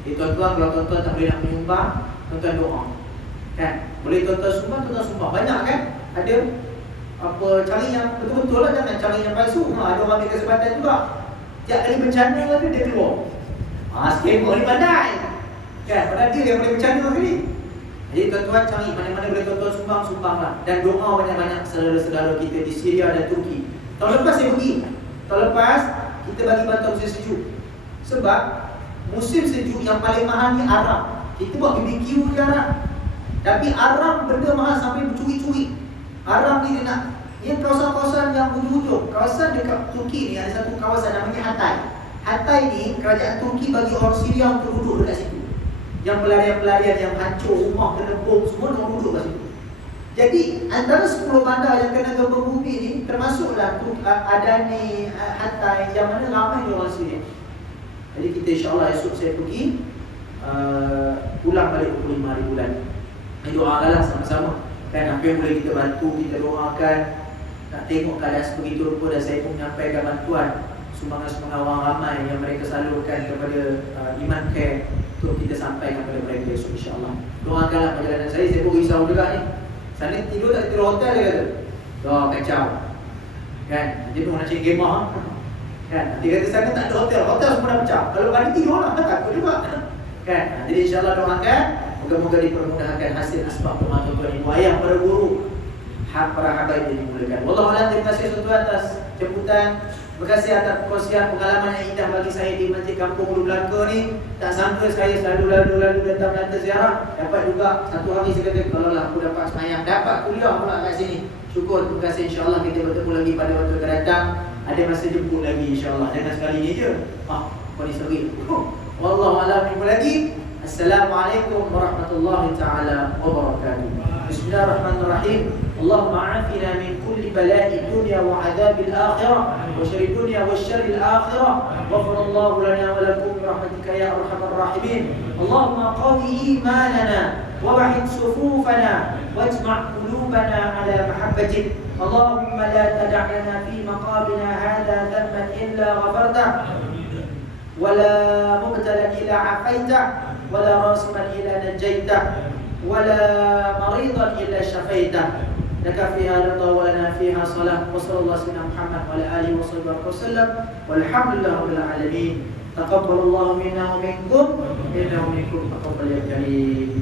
Jadi tuan-tuan, kalau tuan-tuan tak boleh nak menyumbang, tuan-tuan doa. Kan? Boleh tuan-tuan sumbang. Banyak kan? Ada apa, cari yang betul-betul lah, jangan cari yang palsu. Ada orang ambil kesempatan juga. Tiap kali bencana dia keluar. Skema ni pandai. Kan? Padahal dia yang boleh bencana kali. Jadi tuan-tuan cari mana-mana boleh tuan-tuan sumbanglah. Dan doa banyak-banyak saudara-saudara kita di Syria dan Turki. Tahun lepas saya pergi. Tahun lepas kita bagi bantuan musim sejuk. Sebab musim sejuk yang paling mahal ni arang. Kita buat BBQ di arang. Tapi arang benda mahal sampai bercuri-curi. Arang ni dia nak, yang kawasan-kawasan yang hujung-hujung. Kawasan dekat Turki ni ada satu kawasan namanya Hatay. Hatay ni kerajaan Turki bagi orang Syria untuk duduk dekat situ. Yang pelarian-pelarian yang hancur rumah, kena bom, semua orang duduk kat situ. Jadi antara 10 bandar yang kena gempa bumi ni termasuklah Adani, Hatay, yang mana ramai orang Syria. Jadi kita insyaAllah esok saya pergi pulang balik 25 hari bulan. Doakanlah sama-sama. Dan apa yang boleh kita bantu, kita doakan. Nak tengok keadaan sebegitu rupa, dan saya pun menyampaikan bantuan sumbangan-sumbangan orang ramai yang mereka salurkan kepada Iman Care untuk kita sampaikan kepada mereka esok insyaAllah. Doakanlah perjalanan saya pun risau juga ni. Sana tidur tak tidur hotel dia kata. Doa kacau. Kan? Nanti pun nak cari kemah. Kan? Nanti kata sana tak ada hotel. Hotel semua dah pecah. Kalau balik tidur lah. Takut juga. Kan? Jadi insyaAllah doakan. Moga-moga dipermudahkan hasil asbab rumah tuan-tuan ibu ayah para guru. Hak para habaib yang dimulakan. Wallahualam, terima kasih Tuan atas jemputan. Terima kasih atas perkongsian pengalaman yang indah bagi saya di Masjid Kampung Ulu Belaka ni. Tak sangka saya selalu lalu datang melata ziarah. Dapat juga satu hari saya kata, kalau lah aku dapat semayang, dapat kuliah pula kat sini. Syukur, terima kasih, insyaAllah kita bertemu lagi pada waktu akan datang. Ada masa jemput lagi insyaAllah. Jangan sekali ni je. Kau ni seri. Wallahualam, jumpa lagi. Assalamualaikum warahmatullahi ta'ala wabarakatuh. Bismillahirrahmanirrahim. اللهم عافنا من كل بلاء الدنيا وعذاب الآخرة وشر الدنيا والشر الآخرة غفر الله لنا ولكم برحمتك يا أرحم الراحمين. اللهم قوي إيماننا ووحد صفوفنا واجمع قلوبنا على محبتك. اللهم لا تدع لنا في مقامنا هذا ذنبا إلا غفرته ولا مبتلا إلا عافيته ولا راسما إلا نجيته ولا مريضا إلا شفيته. لك فيها رضا ولنا فيها صلاة. وصلى الله سيدنا محمد وعلى آله وصحبه وسلم والحمد لله رب العالمين. تقبل الله منا ومنكم إنه منكم تقبل يا كريم.